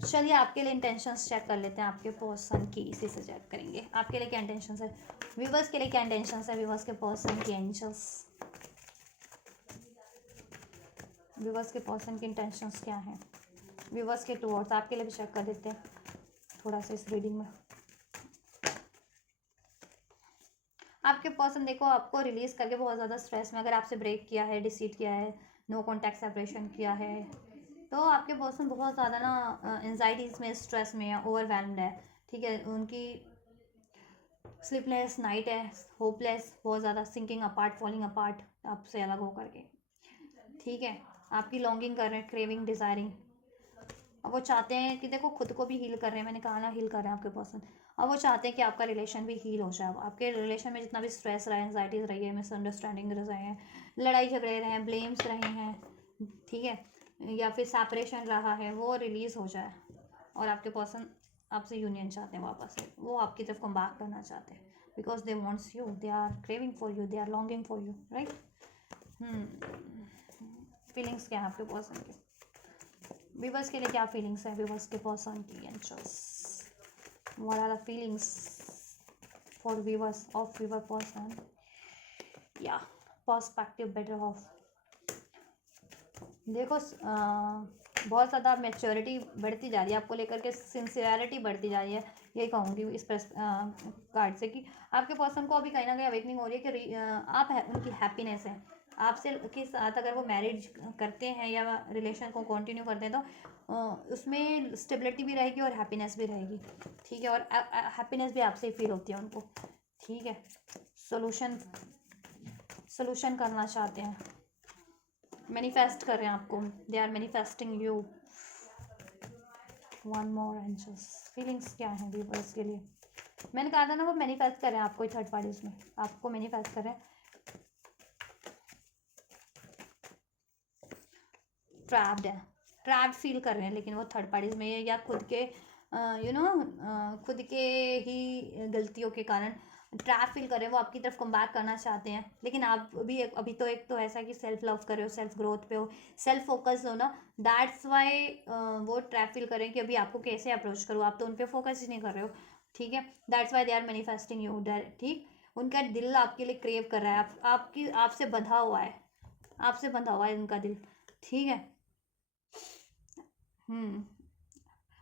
चलिए आपके लिए इंटेंशंस चेक कर लेते हैं, आपके पर्सन की इसी से चेक करेंगे आपके लिए क्या इंटेंशंस है, व्यूवर्स के लिए क्या इंटेंशंस है, व्यूवर्स के पर्सन की एंजल्स, व्यूवर्स के पर्सन की इंटेंशंस क्या हैं, व्यूवर्स के टूवर्ड्स आपके लिए भी चेक कर देते हैं थोड़ा सा इस रीडिंग में। आपके पर्सन देखो आपको रिलीज करके बहुत ज़्यादा स्ट्रेस में, अगर आपसे ब्रेक किया है, डिसीट किया है, नो कॉन्टैक्ट सेपरेशन किया है, तो आपके पर्सन बहुत ज़्यादा ना एंजाइटीज में, स्ट्रेस में है, ओवरवेलम्ड है, ठीक है। उनकी स्लीपलेस नाइट है, होपलेस, बहुत ज़्यादा सिंकिंग अपार्ट, फॉलिंग अपार्ट आपसे अलग होकर के, ठीक है। आपकी लॉन्गिंग कर रहे हैं, क्रेविंग, डिज़ायरिंग। अब वो चाहते हैं कि देखो खुद को भी हील कर रहे हैं, मैंने कहा ना हील कर रहे हैं आपके पर्सन। अब वो चाहते हैं कि आपका रिलेशन भी हील हो जाए, आपके रिलेशन में जितना भी स्ट्रेस रहा है, एंजाइटीज रही है, मिसअंडरस्टैंडिंग रहे हैं, लड़ाई झगड़े रहे हैं, ब्लेम्स रहे हैं, ठीक है, या फिर सेपरेशन रहा है, वो रिलीज़ हो जाए। और आपके पर्सन आपसे यूनियन चाहते हैं वापस से, वो आपकी तरफ कम बैक करना चाहते हैं, because they wants you, they are craving for you, they are longing for you, right. Feelings क्या है आपके पर्सन की, व्यूवर्स के लिए क्या फीलिंग्स है, व्यूवर्स के पर्सन की angels, what are the feelings for viewers of viewer person, या पर्सपेक्टिव बेटर ऑफ। देखो बहुत ज़्यादा मैच्योरिटी बढ़ती जा रही है आपको लेकर के, सिंसियरिटी बढ़ती जा रही है, यही कहूँगी इस कार्ड से, कि आपके पर्सन को अभी कहीं ना कहीं अवेकनिंग हो रही है कि आप है उनकी हैप्पीनेस है, आपसे के साथ अगर वो मैरिज करते हैं या रिलेशन को कंटिन्यू करते हैं, तो उसमें स्टेबिलिटी भी रहेगी और हैप्पीनेस भी रहेगी, ठीक है। और हैप्पीनेस भी आपसे ही फील होती है उनको, ठीक है। सोल्यूशन करना चाहते हैं, मैनिफेस्ट कर रहे हैं आपको, they are manifesting you. One more angels, feelings क्या है व्यूअर्स के लिए, मैंने कहा था ना वो मैनिफेस्ट कर रहे हैं आपको, थर्ड पार्टीज में आपको मैनिफेस्ट कर रहे हैं, ट्रैप्ड है, ट्रैप्ड फील कर रहे हैं, लेकिन वो थर्ड पार्टीज में, या खुद के खुद के ही गलतियों के कारण ट्रैप फील कर रहे हैं, वो आपकी तरफ कम बैक करना चाहते हैं, लेकिन आप भी अभी तो एक तो ऐसा कि सेल्फ लव कर रहे हो, सेल्फ ग्रोथ पे हो, सेल्फ फोकस हो ना, दैट्स वाई वो ट्रैप फील कर रहे हैं कि अभी आपको कैसे अप्रोच करूँ, आप तो उन पर फोकस ही नहीं कर रहे हो, ठीक है। That's why they are manifesting you, ठीक। उनका दिल आपके लिए क्रेव कर रहा है, आपकी आपसे बंधा हुआ है, आपसे बंधा हुआ है उनका दिल, ठीक है।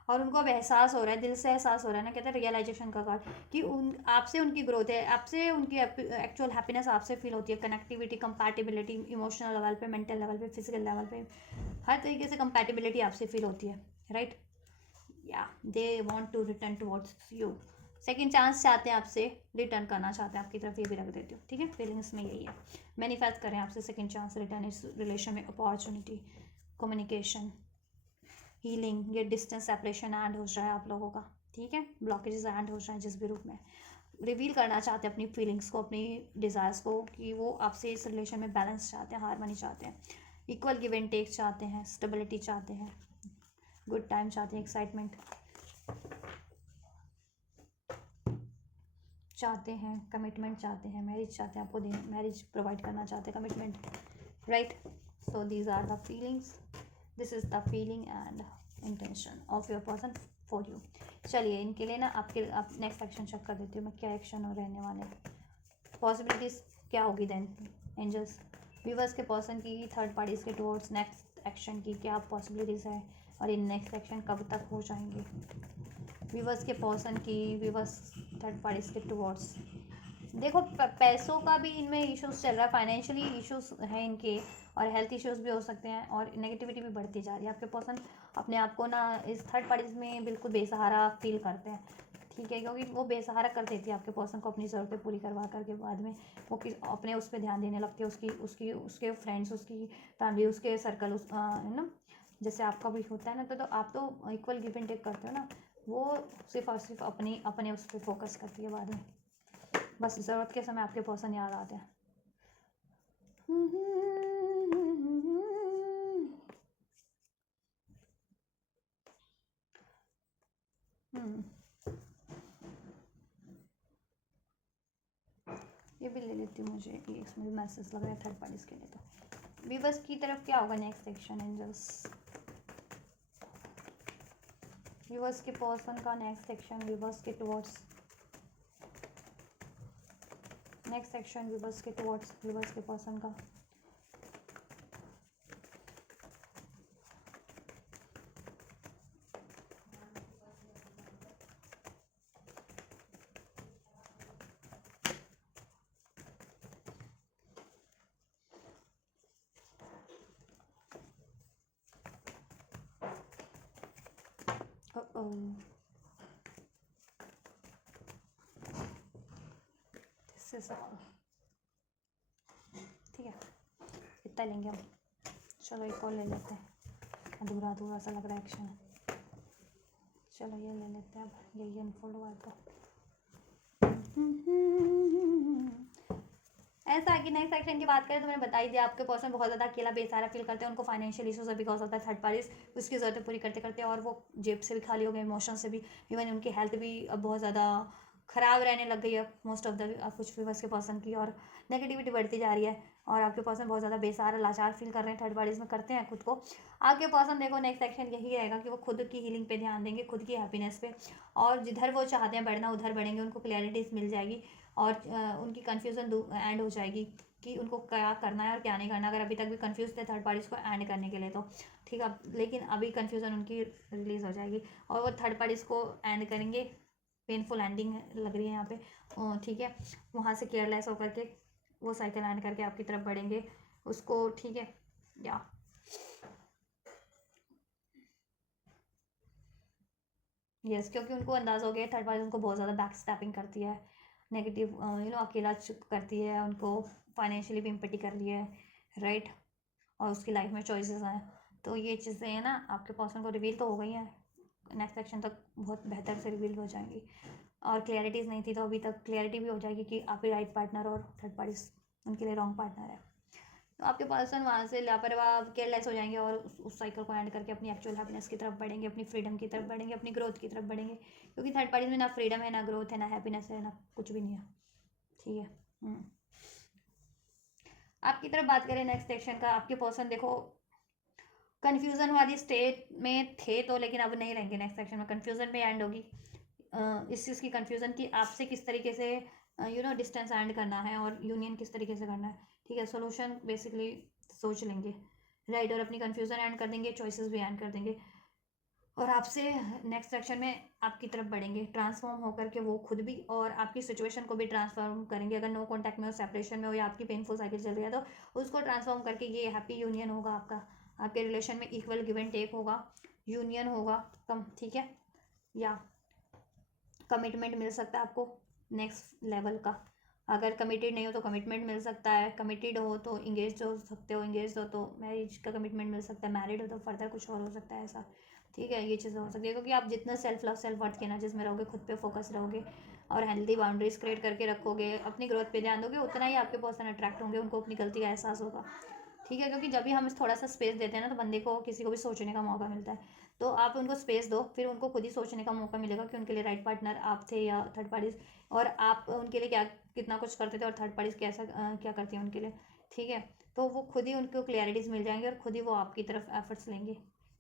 और उनको अब एहसास हो रहा है, दिल से एहसास हो रहा है ना, कहते हैं रियलाइजेशन का कार्ड, कि उन आपसे उनकी ग्रोथ है, आपसे उनकी एक्चुअल हैप्पीनेस आपसे फील होती है, कनेक्टिविटी, कंपैटिबिलिटी, इमोशनल लेवल पे, मेंटल लेवल पे, फिजिकल लेवल पे, हर तरीके से कंपैटिबिलिटी आपसे फील होती है, राइट। या they want to return towards you, second chance चाहते हैं आपसे, रिटर्न करना चाहते हैं आपकी तरफ, ये भी रख देती हूँ, ठीक है। फीलिंग्स में यही है, मैनिफेस्ट करें आपसे सेकंड चांस, रिटर्न इस रिलेशन में, अपॉर्चुनिटी, कम्युनिकेशन, हीलिंग, ये डिस्टेंस सेपरेशन एंड हो जाए आप लोगों का, ठीक है। ब्लॉकेजेस एंड हो जाए जिस भी रूप में, रिवील करना चाहते हैं अपनी फीलिंग्स को, अपनी डिज़ायर्स को, कि वो आपसे इस रिलेशन में बैलेंस चाहते हैं, हारमनी चाहते हैं, इक्वल गिव एंड टेक चाहते हैं, स्टेबिलिटी चाहते हैं, गुड टाइम चाहते हैं, एक्साइटमेंट चाहते हैं, कमिटमेंट चाहते हैं, मैरिज चाहते हैं, आपको मैरिज प्रोवाइड करना चाहते हैं, commitment, right. So these are the feelings, this is the feeling and intention of your person for you. चलिए इनके लिए ना आप नेक्स्ट एक्शन चेक कर देती हूँ मैं, क्या एक्शन हो रहने वाले, पॉसिबिलिटीज़ क्या होगी देन एंजल्स, व्यूवर्स के पर्सन की थर्ड पार्टीज के टुवर्ड्स नेक्स्ट एक्शन की क्या पॉसिबिलिटीज़ है, और ये नेक्स्ट एक्शन कब तक हो जाएंगे, व्यूवर्स के पर्सन की, व्यूवर्स थर्ड पार्टीज के टुवर्ड्स। देखो पैसों का भी इनमें इश्यूज चल रहा है, फाइनेंशियली इश्यूज हैं इनके, और हेल्थ इश्यूज भी हो सकते हैं, और नेगेटिविटी भी बढ़ती जा रही है। आपके पर्सन अपने आप को ना इस थर्ड पार्टीज में बिल्कुल बेसहारा फील करते हैं, ठीक है, क्योंकि वो बेसहारा कर देती है आपके पर्सन को, अपनी ज़रूरतें पूरी करवा करके बाद में वो अपने उस पर ध्यान देने लगती है, उसके फ्रेंड्स, उसकी फैमिली, उसके सर्कल, है ना, जैसे आपका भी होता है ना, तो आप तो इक्वल गिव एंड टेक करते हो ना, वो सिर्फ और सिर्फ अपने उस पर फोकस करती है बाद में, बस ज़रूरत के समय आपके पर्सन याद आते हैं। ये भी ले लेती हूँ, मुझे ये इसमें भी मैसेज लग रहा है थर्ड पार्टीज के लिए। तो व्यूवर्स की तरफ क्या होगा नेक्स्ट एक्शन एंजल्स, व्यूवर्स के पर्सन का नेक्स्ट एक्शन, व्यूवर्स के टुवर्ड्स नेक्स्ट एक्शन, व्यूवर्स के टुवर्ड्स व्यूवर्स के पर्सन का, दिस इज ऑल, ठीक है, इतना लेंगे हम। चलो एक और ले लेते हैं, अधूरा अधूरा सा लग रहा है एक्शन, चलो ये ले लेते हैं, अब यही अनफोल्ड हुआ तो ऐसा है कि नेक्स्ट सेक्शन की बात करें तो मैंने बता ही दिया, आपके पर्सन बहुत ज़्यादा अकेला बेसहारा फील करते हैं, उनको financial issues because of the third parties, उसकी ज़रूरतें पूरी करते करते, और वो जेब से भी खाली हो गए, इमोशन से भी, इवन उनकी हेल्थ भी अब बहुत ज़्यादा ख़राब रहने लग गई है मोस्ट ऑफ द कुछ व्यूवर्स के पर्सन की, और नेगेटिविटी बढ़ती जा रही है, और आपके पर्सन बहुत ज़्यादा बेसहारा लाचार फील कर रहे हैं, थर्ड पार्टीज में करते हैं खुद को। आपके पर्सन देखो नेक्स्ट सेक्शन यही रहेगा कि वो खुद की हीलिंग पे ध्यान देंगे, खुद की हैप्पीनेस पे, और जिधर वो चाहते हैं बढ़ना उधर बढ़ेंगे, उनको क्लैरिटीज मिल जाएगी, और उनकी कन्फ्यूज़न एंड हो जाएगी कि उनको क्या करना है और क्या नहीं करना। अगर अभी तक भी कंफ्यूज थे थर्ड पार्टीज को एंड करने के लिए तो ठीक है, लेकिन अभी कन्फ्यूज़न उनकी रिलीज़ हो जाएगी, और वो थर्ड पार्टीज को एंड करेंगे, पेनफुल एंडिंग लग रही है यहाँ पे, ठीक है, वहाँ से केयरलेस होकर के वो साइकिल एंड करके आपकी तरफ बढ़ेंगे उसको, ठीक है, या यस, क्योंकि उनको अंदाज़ा हो गया थर्ड पार्टी उनको बहुत ज़्यादा बैक स्टैपिंग करती है, नेगेटिव अकेला करती है, उनको फाइनेंशियली भी इम्पटी कर रही है, राइट, और उसकी लाइफ में चॉइसेस हैं, तो ये चीज़ें हैं ना आपके पर्सन को रिवील तो हो गई हैं, नेक्स्ट सेक्शन तक बहुत बेहतर से रिवील हो जाएंगी, और क्लैरिटीज़ नहीं थी तो अभी तक क्लैरिटी भी हो जाएगी कि आप ही राइट पार्टनर और थर्ड पार्टी उनके लिए रॉन्ग पार्टनर है। तो आपके पर्सन वहाँ से लापरवाह केयरलेस हो जाएंगे, और उस साइकिल को एंड करके अपनी एक्चुअल हैप्पीनेस की तरफ बढ़ेंगे, अपनी फ्रीडम की तरफ बढ़ेंगे, अपनी ग्रोथ की तरफ बढ़ेंगे, क्योंकि थर्ड पार्टी में ना फ्रीडम है, ना ग्रोथ है, ना हैप्पीनेस है, ना कुछ भी नहीं है, ठीक है। आपकी तरफ बात करें नेक्स्ट सेक्शन का, आपके पर्सन देखो कन्फ्यूज़न वाली स्टेट में थे तो, लेकिन अब नहीं रहेंगे, नेक्स्ट सेक्शन में कन्फ्यूज़न में एंड होगी, इस चीज़ की कन्फ्यूज़न कि आपसे किस तरीके से डिस्टेंस एंड करना है, और यूनियन किस तरीके से करना है, ठीक है, सोल्यूशन बेसिकली सोच लेंगे, राइट, और अपनी कन्फ्यूज़न एंड कर देंगे, चॉइसेस भी एंड कर देंगे, और आपसे नेक्स्ट सेक्शन में आपकी तरफ बढ़ेंगे, ट्रांसफॉर्म होकर के वो खुद भी, और आपकी सिचुएशन को भी ट्रांसफॉर्म करेंगे, अगर नो कॉन्टैक्ट में हो, सेपरेशन में हो, या आपकी पेनफुल साइकिल चल रही है तो उसको ट्रांसफॉर्म करके ये हैप्पी यूनियन होगा आपका, आपके रिलेशन में इक्वल गिव एंड टेक होगा, यूनियन होगा कम, ठीक है, या कमिटमेंट मिल सकता है आपको नेक्स्ट लेवल का। अगर कमिटेड नहीं हो तो कमिटमेंट मिल सकता है, कमिटेड हो तो इंगेज हो सकते हो, इंगेज हो तो मैरिज का कमिटमेंट मिल सकता है, मैरिड हो तो फर्दर कुछ और हो सकता है ऐसा। ठीक है, ये चीज़ें हो सकती है क्योंकि आप जितना सेल्फ लव सेल्फ वर्थ के एनर्जीज में रहोगे, खुद पे फोकस रहोगे और हेल्दी बाउंड्रीज क्रिएट करके रखोगे, अपनी ग्रोथ पे ध्यान दोगे, उतना ही आपके पर्सन अट्रैक्ट होंगे, उनको अपनी गलती का एहसास होगा। ठीक है, क्योंकि जब भी हम थोड़ा सा स्पेस देते हैं ना तो बंदे को किसी को भी सोचने का मौका मिलता है। तो आप उनको स्पेस दो, फिर उनको खुद ही सोचने का मौका मिलेगा कि उनके लिए राइट पार्टनर आप थे या थर्ड पार्टीज, और आप उनके लिए क्या कितना कुछ करते थे और थर्ड पार्टीज कैसा क्या करती है उनके लिए। ठीक है, तो वो खुद ही उनको क्लियरिटीज़ मिल जाएंगे और खुद ही वो आपकी तरफ एफर्ट्स लेंगे,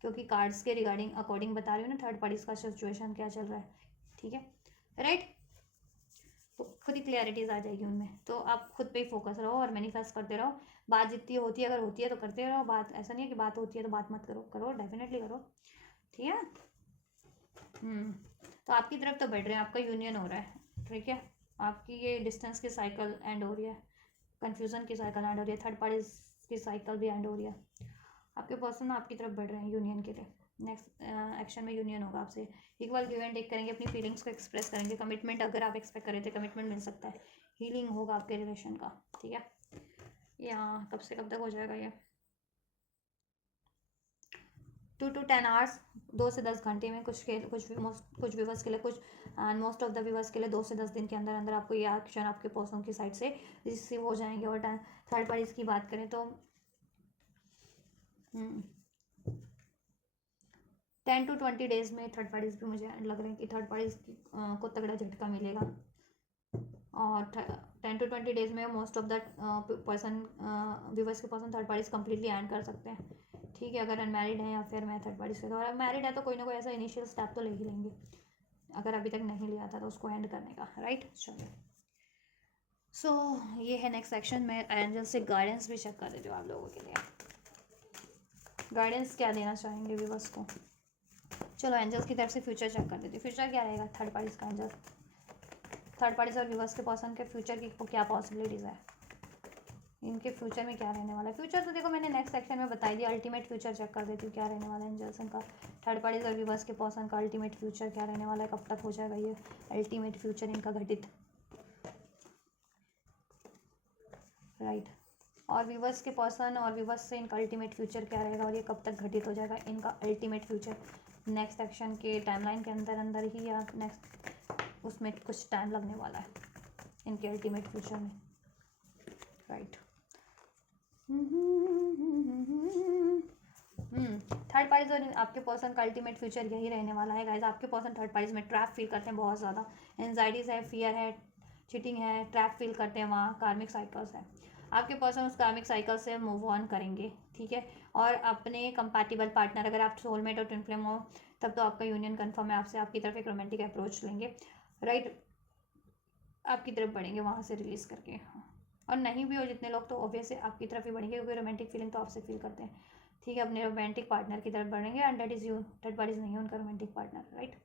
क्योंकि कार्ड्स के रिगार्डिंग अकॉर्डिंग बता रही हूँ ना थर्ड पार्टीज का सिचुएशन क्या चल रहा है। ठीक है, राइट, तो खुद ही क्लियरिटीज आ जाएगी उनमें। तो आप खुद पे ही फोकस रहो और मैनिफेस्ट करते रहो। बात जितनी होती है, अगर होती है तो करते रहो बात, ऐसा नहीं है कि बात होती है तो बात मत करो, करो डेफिनेटली करो। ठीक है, तो आपकी तरफ तो बढ़ रहे हैं, आपका यूनियन हो रहा है। ठीक है, आपकी ये डिस्टेंस की साइकिल एंड हो रही है, कन्फ्यूज़न की साइकिल एंड हो रही है, थर्ड पार्टी की साइकिल भी एंड हो रही है। आपके पर्सन आपकी तरफ बढ़ रहे हैं यूनियन के लिए। नेक्स्ट एक्शन में यूनियन होगा आपसे, इक्वल गिव एंड टेक करेंगे, अपनी फीलिंग्स को एक्सप्रेस करेंगे, कमिटमेंट अगर आप एक्सपेक्ट कर रहे थे कमिटमेंट मिल सकता है, हीलिंग होगा आपके रिलेशन का। ठीक है, या कब से कब तक हो जाएगा ये, 2 to 10 आवर्स, 2 से 10 घंटे में, कुछ व्यूवर्स के लिए, कुछ and most of the viewers के लिए 2 से 10 दिन के अंदर अंदर आपको ये एक्शन आपके पर्सन की साइड से रिसीव हो जाएंगे। और थर्ड पार्टीज की बात करें तो 10 to 20 डेज में थर्ड पार्टीज भी मुझे लग रहा है कि थर्ड पार्टीज को तगड़ा झटका मिलेगा। और 10 to 20 डेज में most of the person viewers के person third parties completely end कर सकते हैं। ठीक है, अगर अनमैरिड है या फिर मैं थर्ड पार्टी से, अगर मैरिड है तो कोई ना कोई ऐसा इनिशियल स्टेप तो ले ही लेंगे, अगर अभी तक नहीं लिया था तो उसको एंड करने का। राइट, चलिए, सो ये है नेक्स्ट सेक्शन में। एंजल से गाइडेंस भी चेक कर देती हूँ आप लोगों के लिए, गाइडेंस क्या देना चाहेंगे व्यूवर्स को। चलो एंजल्स की तरफ से फ्यूचर चेक कर देती हूँ, फ्यूचर क्या रहेगा थर्ड पार्टीज का, एंजल थर्ड पार्टीज और व्यूवर्स के पर्सन के फ्यूचर की क्या पॉसिबिलिटीज़ है, इनके फ्यूचर में क्या रहने वाला है। फ्यूचर तो देखो मैंने नेक्स्ट सेक्शन में बताई दिया, अल्टीमेट फ्यूचर चेक कर देती हूँ क्या रहने वाला है एंजल्स का, थर्ड पार्टीज और व्यूवर्स के पर्सन का अल्टीमेट फ्यूचर क्या रहने वाला है, कब तक हो जाएगा ये अल्टीमेट फ्यूचर इनका घटित। राइट, और व्यूवर्स के पर्सन और व्यूवर्स से इनका अल्टीमेट फ्यूचर क्या रहेगा और ये कब तक घटित हो जाएगा इनका अल्टीमेट फ्यूचर। नेक्स्ट सेक्शन के टाइमलाइन के अंदर अंदर ही या नेक्स्ट उसमें कुछ टाइम लगने वाला है इनके अल्टीमेट फ्यूचर में। राइट, थर्ड पार्टीज और आपके पर्सन का अल्टीमेट फ्यूचर यही रहने वाला है गाइस। आपके पर्सन थर्ड पार्टीज में ट्रैप फील करते हैं बहुत ज़्यादा, एनजाइटीज़ है, फियर है, चीटिंग है, ट्रैप फील करते हैं, वहाँ कार्मिक साइकिल्स है। आपके पर्सन उस कार्मिक साइकिल से मूव ऑन करेंगे। ठीक है, और अपने कंपैटिबल पार्टनर, अगर आप सोलमेट और ट्विन फ्लेम हो तब तो आपका यूनियन कन्फर्म है, आपसे आपकी तरफ एक रोमांटिक अप्रोच लेंगे। राइट, आपकी तरफ बढ़ेंगे वहाँ से रिलीज़ करके, और नहीं भी हो जितने लोग तो ऑब्वियस है आपकी तरफ ही बढ़ेंगे क्योंकि रोमांटिक फीलिंग तो आपसे फील करते हैं। ठीक है, अपने रोमांटिक पार्टनर की तरफ बढ़ेंगे and that is you, third parties नहीं है उनका रोमांटिक पार्टनर। राइट,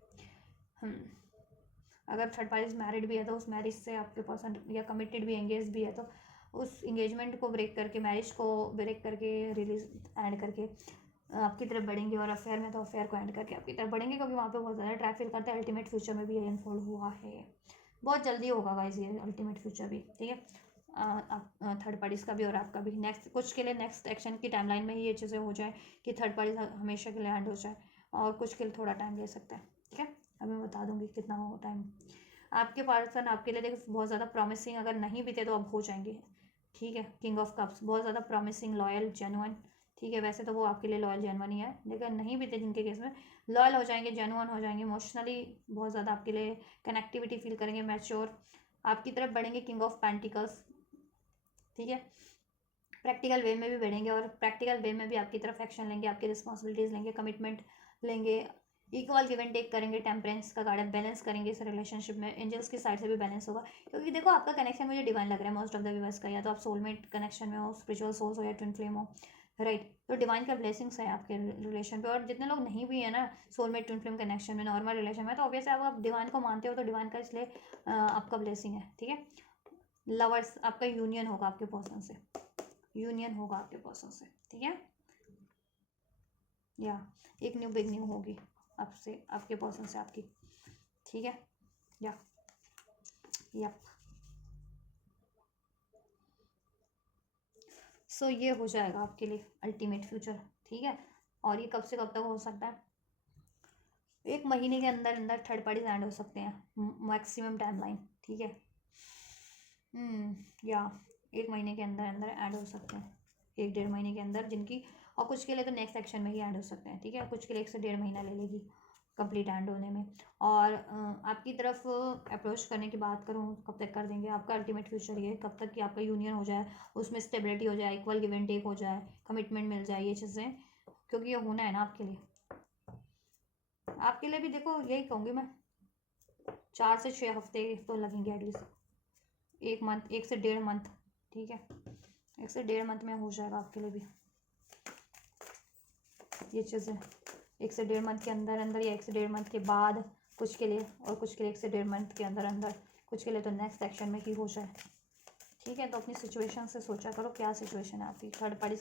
अगर थर्ड पार्टीज मैरिड भी है तो उस मैरिज से आपके पर्सन, या कमिटेड भी एंगेज भी है तो उस इंगेजमेंट को ब्रेक करके, मैरिज को ब्रेक करके, रिलीज एंड करके आपकी तरफ बढ़ेंगे, और अफेयर में तो अफेयर को एंड करके आपकी तरफ बढ़ेंगे क्योंकि वहाँ पे बहुत ज़्यादा ट्रैप फील करते हैं। अल्टीमेट फ्यूचर में भी ये अनफोल्ड हुआ है, बहुत जल्दी होगा गाइस ये अल्टीमेट फ्यूचर भी। ठीक है, थर्ड पार्टीज़ का भी और आपका भी। नेक्स्ट कुछ के लिए नेक्स्ट एक्शन की टाइमलाइन में ही ये चीज़ें हो जाए कि थर्ड पार्टीज हमेशा के लिए एंड हो जाए, और कुछ के लिए थोड़ा टाइम ले सकता है। ठीक है, अभी मैं बता दूंगी कितना हो टाइम। आपके पर्सन आपके लिए देखो बहुत ज़्यादा प्रॉमिसिंग, अगर नहीं भी थे तो अब हो जाएंगे। ठीक है, किंग ऑफ कप्स बहुत ज़्यादा प्रॉमिसिंग, लॉयल, जेन्युइन। ठीक है, वैसे तो वो आपके लिए लॉयल जेन्युइन ही है, लेकिन नहीं भी थे जिनके केस में लॉयल हो जाएंगे, जेन्युइन हो जाएंगे, इमोशनली बहुत ज़्यादा आपके लिए कनेक्टिविटी फील करेंगे, मैच्योर आपकी तरफ बढ़ेंगे, किंग ऑफ पेंटिकल्स। ठीक है, प्रैक्टिकल वे में भी बढ़ेंगे और प्रैक्टिकल वे में भी आपकी तरफ एक्शन लेंगे, आपकी रिस्पॉन्सिबिलिटीज़ लेंगे, कमिटमेंट लेंगे, इक्वल गिव एंड टेक करेंगे, टेम्परेंस का गार्ड बैलेंस करेंगे इस रिलेशनशिप में। एंजल्स की साइड से भी बैलेंस होगा क्योंकि देखो आपका कनेक्शन मुझे डिवाइन लग रहा है मोस्ट ऑफ द व्यूअर्स का, या तो आप सोलमेट कनेक्शन में हो, स्पिरिचुअल सोल्स हो, या ट्विन फ्लेम हो। राइट, तो डिवाइन का ब्लेसिंग्स है आपके रिलेशन पे, और जितने लोग नहीं भी है ना सोलमेट ट्विन फ्लेम कनेक्शन में, नॉर्मल रिलेशन में, तो ऑब्वियस आप डिवाइन को मानते हो तो डिवाइन का इसलिए आपका ब्लेसिंग है। ठीक है, लवर्स आपका यूनियन होगा आपके पर्सन से, यूनियन होगा आपके पर्सन से। ठीक है, या एक न्यू बिगनिंग होगी आपसे, आपके पर्सन से आपकी। ठीक है। या यप। सो ये हो जाएगा आपके लिए अल्टीमेट फ्यूचर। ठीक है, और ये कब से कब तक हो सकता है? 1 महीने के अंदर अंदर थर्ड पार्टीज ऐड हो सकते हैं, मैक्सिमम टाइमलाइन। ठीक है, या 1 महीने के अंदर अंदर ऐड हो सकते हैं, 1 डेढ़ महीने के अंदर जिनकी, और कुछ के लिए तो नेक्स्ट सेक्शन में ही ऐड हो सकते हैं। ठीक है, कुछ के लिए 1 से 1.5 महीना ले लेगी कंप्लीट ऐड होने में। और आपकी तरफ अप्रोच करने की बात करूँ, कब तक कर देंगे? आपका अल्टीमेट फ्यूचर ये कब तक कि आपका यूनियन हो जाए, उसमें स्टेबिलिटी हो जाए, इक्वल गिव एंड टेक हो जाए, कमिटमेंट मिल जाए, ये चीज़ें, क्योंकि ये होना है ना आपके लिए। आपके लिए भी देखो यही कहूँगी मैं, 4 से 6 हफ्ते तो लगेंगे एटलीस्ट, 1 मंथ, 1 से 1.5 मंथ। ठीक है, 1 से 1.5 मंथ में हो जाएगा आपके लिए भी ये चीज़ें। 1 से 1.5 मंथ के अंदर अंदर या 1 से 1.5 मंथ के बाद कुछ के लिए, और कुछ के लिए 1 से 1.5 मंथ के अंदर अंदर, कुछ के लिए तो नेक्स्ट सेक्शन में ही हो जाए। ठीक है, तो अपनी सिचुएशन से सोचा करो क्या सिचुएशन है आपकी। थर्ड पार्टी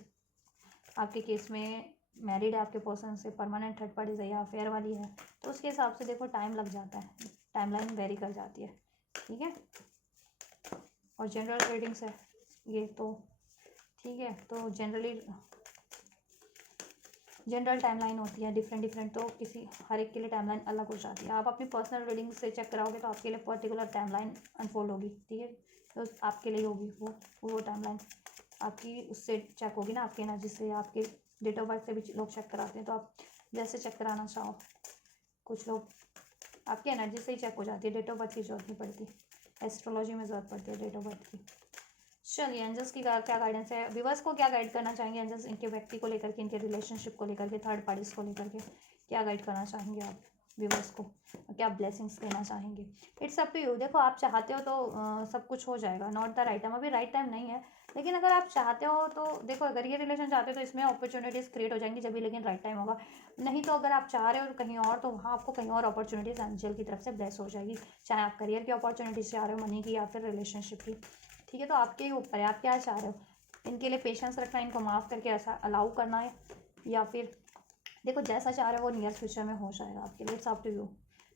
आपके केस में मैरिड है आपके पर्सन से, परमानेंट थर्ड पार्टी है या अफेयर वाली है, तो उसके हिसाब से देखो टाइम लग जाता है, टाइमलाइन वेरी कर जाती है। ठीक है, और जनरल रीडिंग्स है ये तो। ठीक है, तो जनरल टाइमलाइन होती है डिफरेंट डिफरेंट, तो किसी हर एक के लिए टाइमलाइन अलग हो जाती है। आप अपनी पर्सनल रीडिंग से चेक कराओगे तो आपके लिए पर्टिकुलर टाइमलाइन अनफोल्ड होगी। ठीक है, तो आपके लिए होगी वो टाइमलाइन आपकी, उससे चेक होगी ना, आपकी एनर्जी से, आपके डेट ऑफ बर्थ से भी लोग चेक कराते हैं, तो आप जैसे चेक कराना चाहो। कुछ लोग आपकी एनर्जी से ही चेक हो जाती है, डेट ऑफ बर्थ की जरूरत नहीं पड़ती, एस्ट्रोलॉजी में ज़रूरत पड़ती है डेट ऑफ बर्थ की। चलिए, एंजल्स की क्या गाइडेंस है, व्यूअर्स को क्या गाइड करना चाहेंगे एंजल्स, इनके व्यक्ति को लेकर के, इनके रिलेशनशिप को लेकर के, थर्ड पार्टीज को लेकर के क्या गाइड करना चाहेंगे आप व्यूअर्स को, क्या ब्लेसिंग्स देना चाहेंगे? It's up to you. देखो आप चाहते हो तो सब कुछ हो जाएगा, नॉट द राइट टाइम, अभी राइट टाइम नहीं है, लेकिन अगर आप चाहते हो तो देखो, अगर ये रिलेशन चाहते हो तो इसमें अपॉर्चुनिटीज़ क्रिएट हो जाएंगी जब भी, लेकिन राइट टाइम होगा। नहीं तो अगर आप चाह रहे हो कहीं और, तो वहाँ आपको कहीं और अपॉर्चुनिटीज़ एंजल की तरफ से ब्लेस हो जाएगी, चाहे आप करियर की अपॉर्चुनिटीज चाह रहे हो, मनी की, या फिर रिलेशनशिप की। ठीक है, तो आपके ही ऊपर है आप क्या चाह रहे हो। इनके लिए पेशेंस रखना है, इनको माफ़ करके ऐसा अलाउ करना है, या फिर देखो जैसा चाह रहे हो वो नियर फ्यूचर में हो जाएगा आपके लिए। It's up to you,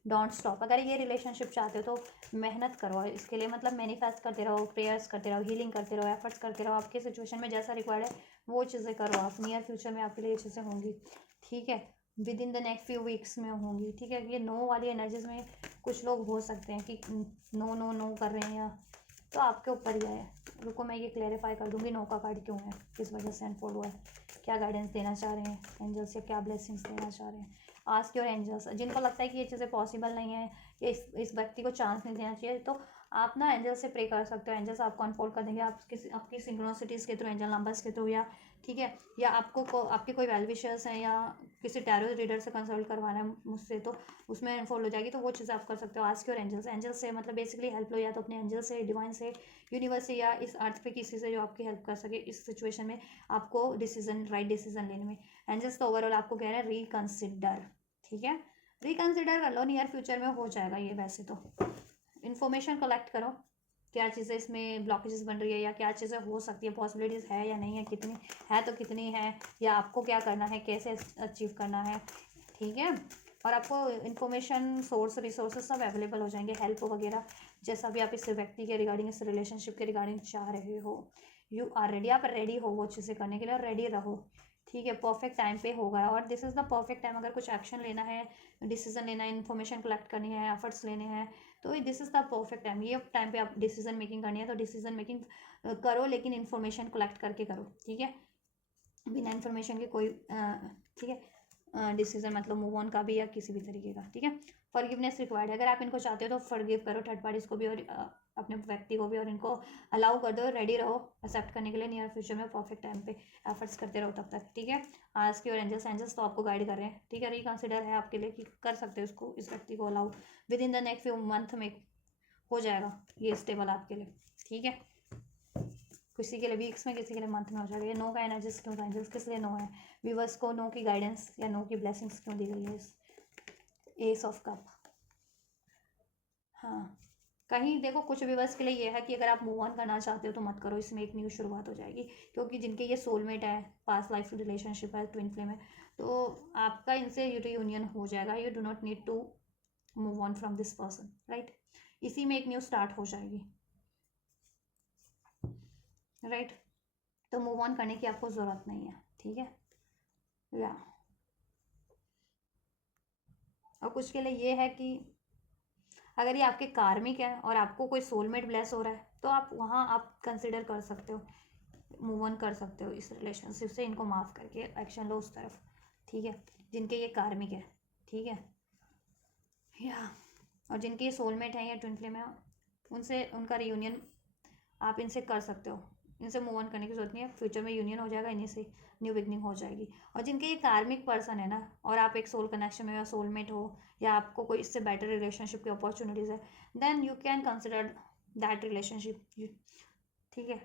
don't stop. अगर ये रिलेशनशिप चाहते हो तो मेहनत करो इसके लिए, मतलब मैनिफेस्ट करते रहो, प्रेयर्स करते रहो, हीलिंग करते रहो, एफर्ट्स करते रहो, आपके सिचुएशन में जैसा रिक्वायर्ड है वो चीज़ें करो आप। नियर फ्यूचर में आपके लिए ये चीज़ें होंगी। ठीक है, with in the next few weeks में होंगी। ठीक है, ये नो वाली एनर्जीज में कुछ लोग हो सकते हैं कि नो नो नो कर रहे हैं, या तो आपके ऊपर ही है। रुको मैं ये क्लेरिफाई कर दूंगी नो का कार्ड क्यों है, किस वजह से अनफोल्ड हुआ है, क्या गाइडेंस देना चाह रहे हैं एंजल्स, या क्या ब्लेसिंग्स देना चाह रहे हैं। आस्क योर एंजल्स, जिनको लगता है कि ये चीज़ें पॉसिबल नहीं है, या इस व्यक्ति को चांस नहीं देना चाहिए, तो आप ना एंजल से प्रे कर सकते हो, एंजल्स आपको अनफोल्ड कर देंगे, आप किसी आपकी सिंक्रोनिसिटीज़ के थ्रू, एंजल नंबर्स के थ्रू, या ठीक है, या आपके कोई वेल विशर्स हैं, या किसी टैरो रीडर से कंसल्ट करवाना है मुझसे, तो उसमें अनफोल्ड हो जाएगी, तो वो चीज़ें आप कर सकते हो। आस्क योर एंजल्स, एंजल्स से मतलब बेसिकली हेल्प लो, या तो अपने एंजल से, डिवाइन से, यूनिवर्स से, या इस अर्थ पे किसी से जो आपकी हेल्प कर सके इस सिचुएशन में, आपको डिसीजन, राइट डिसीजन लेने में। एंजल्स तो ओवरऑल आपको कह रहे हैं रिकंसिडर। ठीक है, रिकंसिडर कर लो, नियर फ्यूचर में हो जाएगा ये। वैसे तो इन्फॉर्मेशन कलेक्ट करो, क्या चीज़ें इसमें ब्लॉकेजेस बन रही है, या क्या चीज़ें हो सकती है, पॉसिबिलिटीज़ है या नहीं है, कितनी है तो कितनी है, या आपको क्या करना है, कैसे अचीव करना है। ठीक है, और आपको इन्फॉर्मेशन सोर्स रिसोर्सेज सब अवेलेबल हो जाएंगे, हेल्प वगैरह, जैसा भी आप इस व्यक्ति के रिगार्डिंग, इस रिलेशनशिप के रिगार्डिंग चाह रहे हो। यू आर रेडी, आप रेडी हो वो चीज़ें करने के लिए, और रेडी रहो। ठीक है, परफेक्ट टाइम पे होगा, और this is the perfect time. अगर कुछ एक्शन लेना है, डिसीजन लेना है, इन्फॉर्मेशन कलेक्ट करनी है, एफर्ट्स लेने हैं, तो this is the perfect time. ये टाइम पे आप डिसीजन मेकिंग करनी है तो डिसीजन मेकिंग करो, लेकिन इन्फॉर्मेशन कलेक्ट करके करो। ठीक है, बिना इन्फॉर्मेशन के कोई ठीक है डिसीजन मतलब मूव ऑन का भी, या किसी भी तरीके का। ठीक है, फॉरगिवनेस रिक्वायर्ड है, अगर आप इनको चाहते हो तो फॉरगिव करो थर्ड पार्टीज को भी, और अपने व्यक्ति को भी, और इनको अलाउ कर दो, रेडी रहो एक्सेप्ट करने के लिए नियर फ्यूचर में, परफेक्ट टाइम पे एफर्ट्स करते रहो तब तक। ठीक है, आज की और एंजल्स, एंजल्स तो आपको गाइड कर रहे हैं। ठीक है, रिकंसिडर है आपके लिए कि कर सकते हो इसको, इस व्यक्ति को allow, with in the next few month में हो जाएगा ये स्टेबल आपके लिए। ठीक है, किसी के लिए वीक्स में, किसी के लिए मंथ में हो जाएगा। ये नो का एनर्जीज क्यों था एंजल्स, किस लिए नो है? व्यूवर्स को नो की गाइडेंस या नो की ब्लेसिंग्स क्यों दी गई है? इस एस ऑफ कप, हाँ, कहीं देखो कुछ व्यूवर्स के लिए ये है कि अगर आप मूव ऑन करना चाहते हो तो मत करो, इसमें एक न्यू शुरुआत हो जाएगी, क्योंकि जिनके ये सोलमेट है, पास्ट लाइफ रिलेशनशिप है, ट्विन फ्लेम है, तो आपका इनसे यूनियन हो जाएगा। You do not need to move on from this person, right. इसी में एक न्यू स्टार्ट हो जाएगी, राइट। तो मूव ऑन करने की आपको ज़रूरत नहीं है, ठीक है, या और कुछ के लिए ये है कि अगर ये आपके कार्मिक है और आपको कोई सोलमेट ब्लेस हो रहा है तो आप वहाँ आप कंसिडर कर सकते हो, मूव ऑन कर सकते हो इस रिलेशनशिप से, इनको माफ़ करके एक्शन लो उस तरफ, ठीक है, जिनके ये कार्मिक है, ठीक है, या और जिनके ये सोलमेट हैं या ट्विन फ्लेम है, उनसे उनका रियूनियन आप इनसे कर सकते हो, इनसे मूव ऑन करने की जरूरत नहीं है, फ्यूचर में यूनियन हो जाएगा, इन्हीं से न्यू बिगनिंग हो जाएगी। और जिनके ये कार्मिक पर्सन है ना और आप एक सोल कनेक्शन में या सोलमेट हो या आपको कोई इससे बेटर रिलेशनशिप की अपॉर्चुनिटीज़ है, then you can consider that relationship, ठीक है,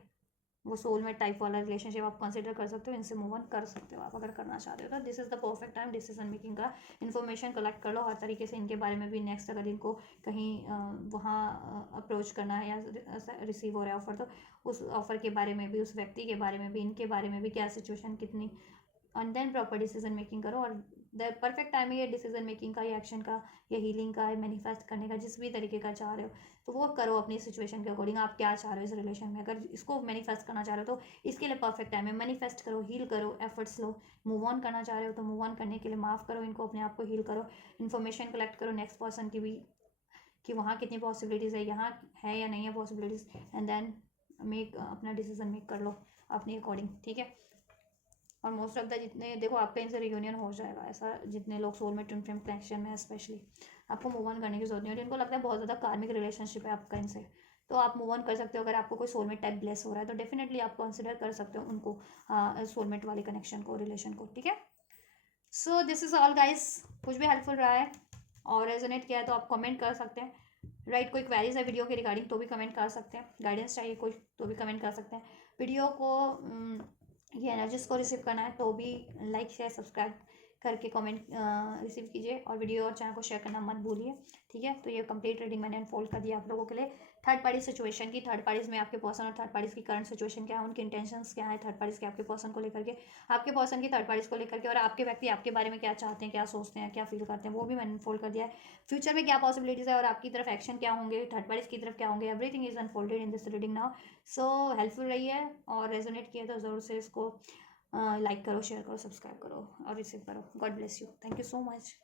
वो सोलमेट टाइप वाला रिलेशनशिप आप कंसिडर कर सकते हो, इनसे मूव ऑन कर सकते हो आप अगर करना चाहते हो तो। This is the perfect time decision making का। इन्फॉर्मेशन कलेक्ट कर लो हर तरीके से इनके बारे में भी, नेक्स्ट अगर इनको कहीं वहाँ अप्रोच करना है या रिसीव हो रहा है ऑफर तो उस ऑफर के बारे में भी, उस व्यक्ति के बारे में भी, इनके बारे में भी क्या सिचुएशन कितनी, and then proper decision making करो। और द परफेक्ट टाइम है डिसीजन मेकिंग का, या एक्शन का, या हीलिंग का, या मैनिफेस्ट करने का, जिस भी तरीके का चाह रहे हो तो वो करो अपनी सिचुएशन के अकॉर्डिंग, आप क्या चाह रहे हो इस रिलेशन में। अगर इसको मैनिफेस्ट करना चाह रहे हो तो इसके लिए परफेक्ट टाइम है, मैनिफेस्ट करो, हील करो, एफर्ट्स लो। मूव ऑन करना चाह रहे हो तो मूव ऑन करने के लिए माफ़ करो इनको, अपने आप को हील करो, इन्फॉर्मेशन कलेक्ट करो नेक्स्ट पर्सन की भी कि वहाँ कितनी पॉसिबिलिटीज़ है, यहाँ है या नहीं है पॉसिबिलिटीज़, एंड देन मेक अपना डिसीजन मेक कर लो अपने अकॉर्डिंग, ठीक है। और मोस्ट ऑफ द जितने देखो आपका इनसे रियूनियन हो जाएगा, ऐसा जितने लोग सोलमेट ट्विन फ्लेम कनेक्शन में, स्पेशली आपको मूव ऑन करने की जरूरत नहीं है। जिनको लगता है बहुत ज़्यादा कार्मिक रिलेशनशिप है आपका इनसे, तो आप मूव ऑन कर सकते हो। अगर आपको कोई सोलमेट टाइप ब्लेस हो रहा है तो डेफिनेटली आप कंसिडर कर सकते हो उनको, सोलमेट वाले कनेक्शन को, रिलेशन को, ठीक है। So this is all guys, कुछ भी हेल्पफुल रहा है और रेजोनेट किया है तो आप कमेंट कर सकते हैं, राइट। कोई क्वेरीज है वीडियो के रिगार्डिंग तो भी कमेंट कर सकते हैं, गाइडेंस चाहिए कोई तो भी कमेंट कर सकते हैं। वीडियो को ये एनर्जीज को रिसीव करना है तो भी लाइक शेयर सब्सक्राइब करके कमेंट रिसीव कीजिए, और वीडियो और चैनल को शेयर करना मत भूलिए, ठीक है। तो ये कंप्लीट रीडिंग मैंने अनफोल्ड कर दिया आप लोगों के लिए थर्ड पार्टी सिचुएशन की, थर्ड पार्टीज में आपके पर्सन और थर्ड पार्टीज की करंट सिचुएशन क्या है, उनके इंटेंशंस क्या है थर्ड पार्टीज के आपके पर्सन को लेकर के, आपके पर्सन की थर्ड पार्टीज को लेकर के, और आपके व्यक्ति आपके बारे में क्या चाहते हैं, क्या सोचते हैं, क्या फील करते हैं, वो भी मैंने अनफोल्ड कर दिया है। फ्यूचर में क्या पॉसिबिलिटीज़ है और आपकी तरफ एक्शन क्या होंगे, थर्ड पार्टीज की तरफ क्या होंगे, everything is unfolded in this reading now. So helpful रही है और रेजोनेट किया तो ज़रूर से इसको लाइक करो, शेयर करो, सब्सक्राइब करो और रिसीव करो। God bless you, thank you so much.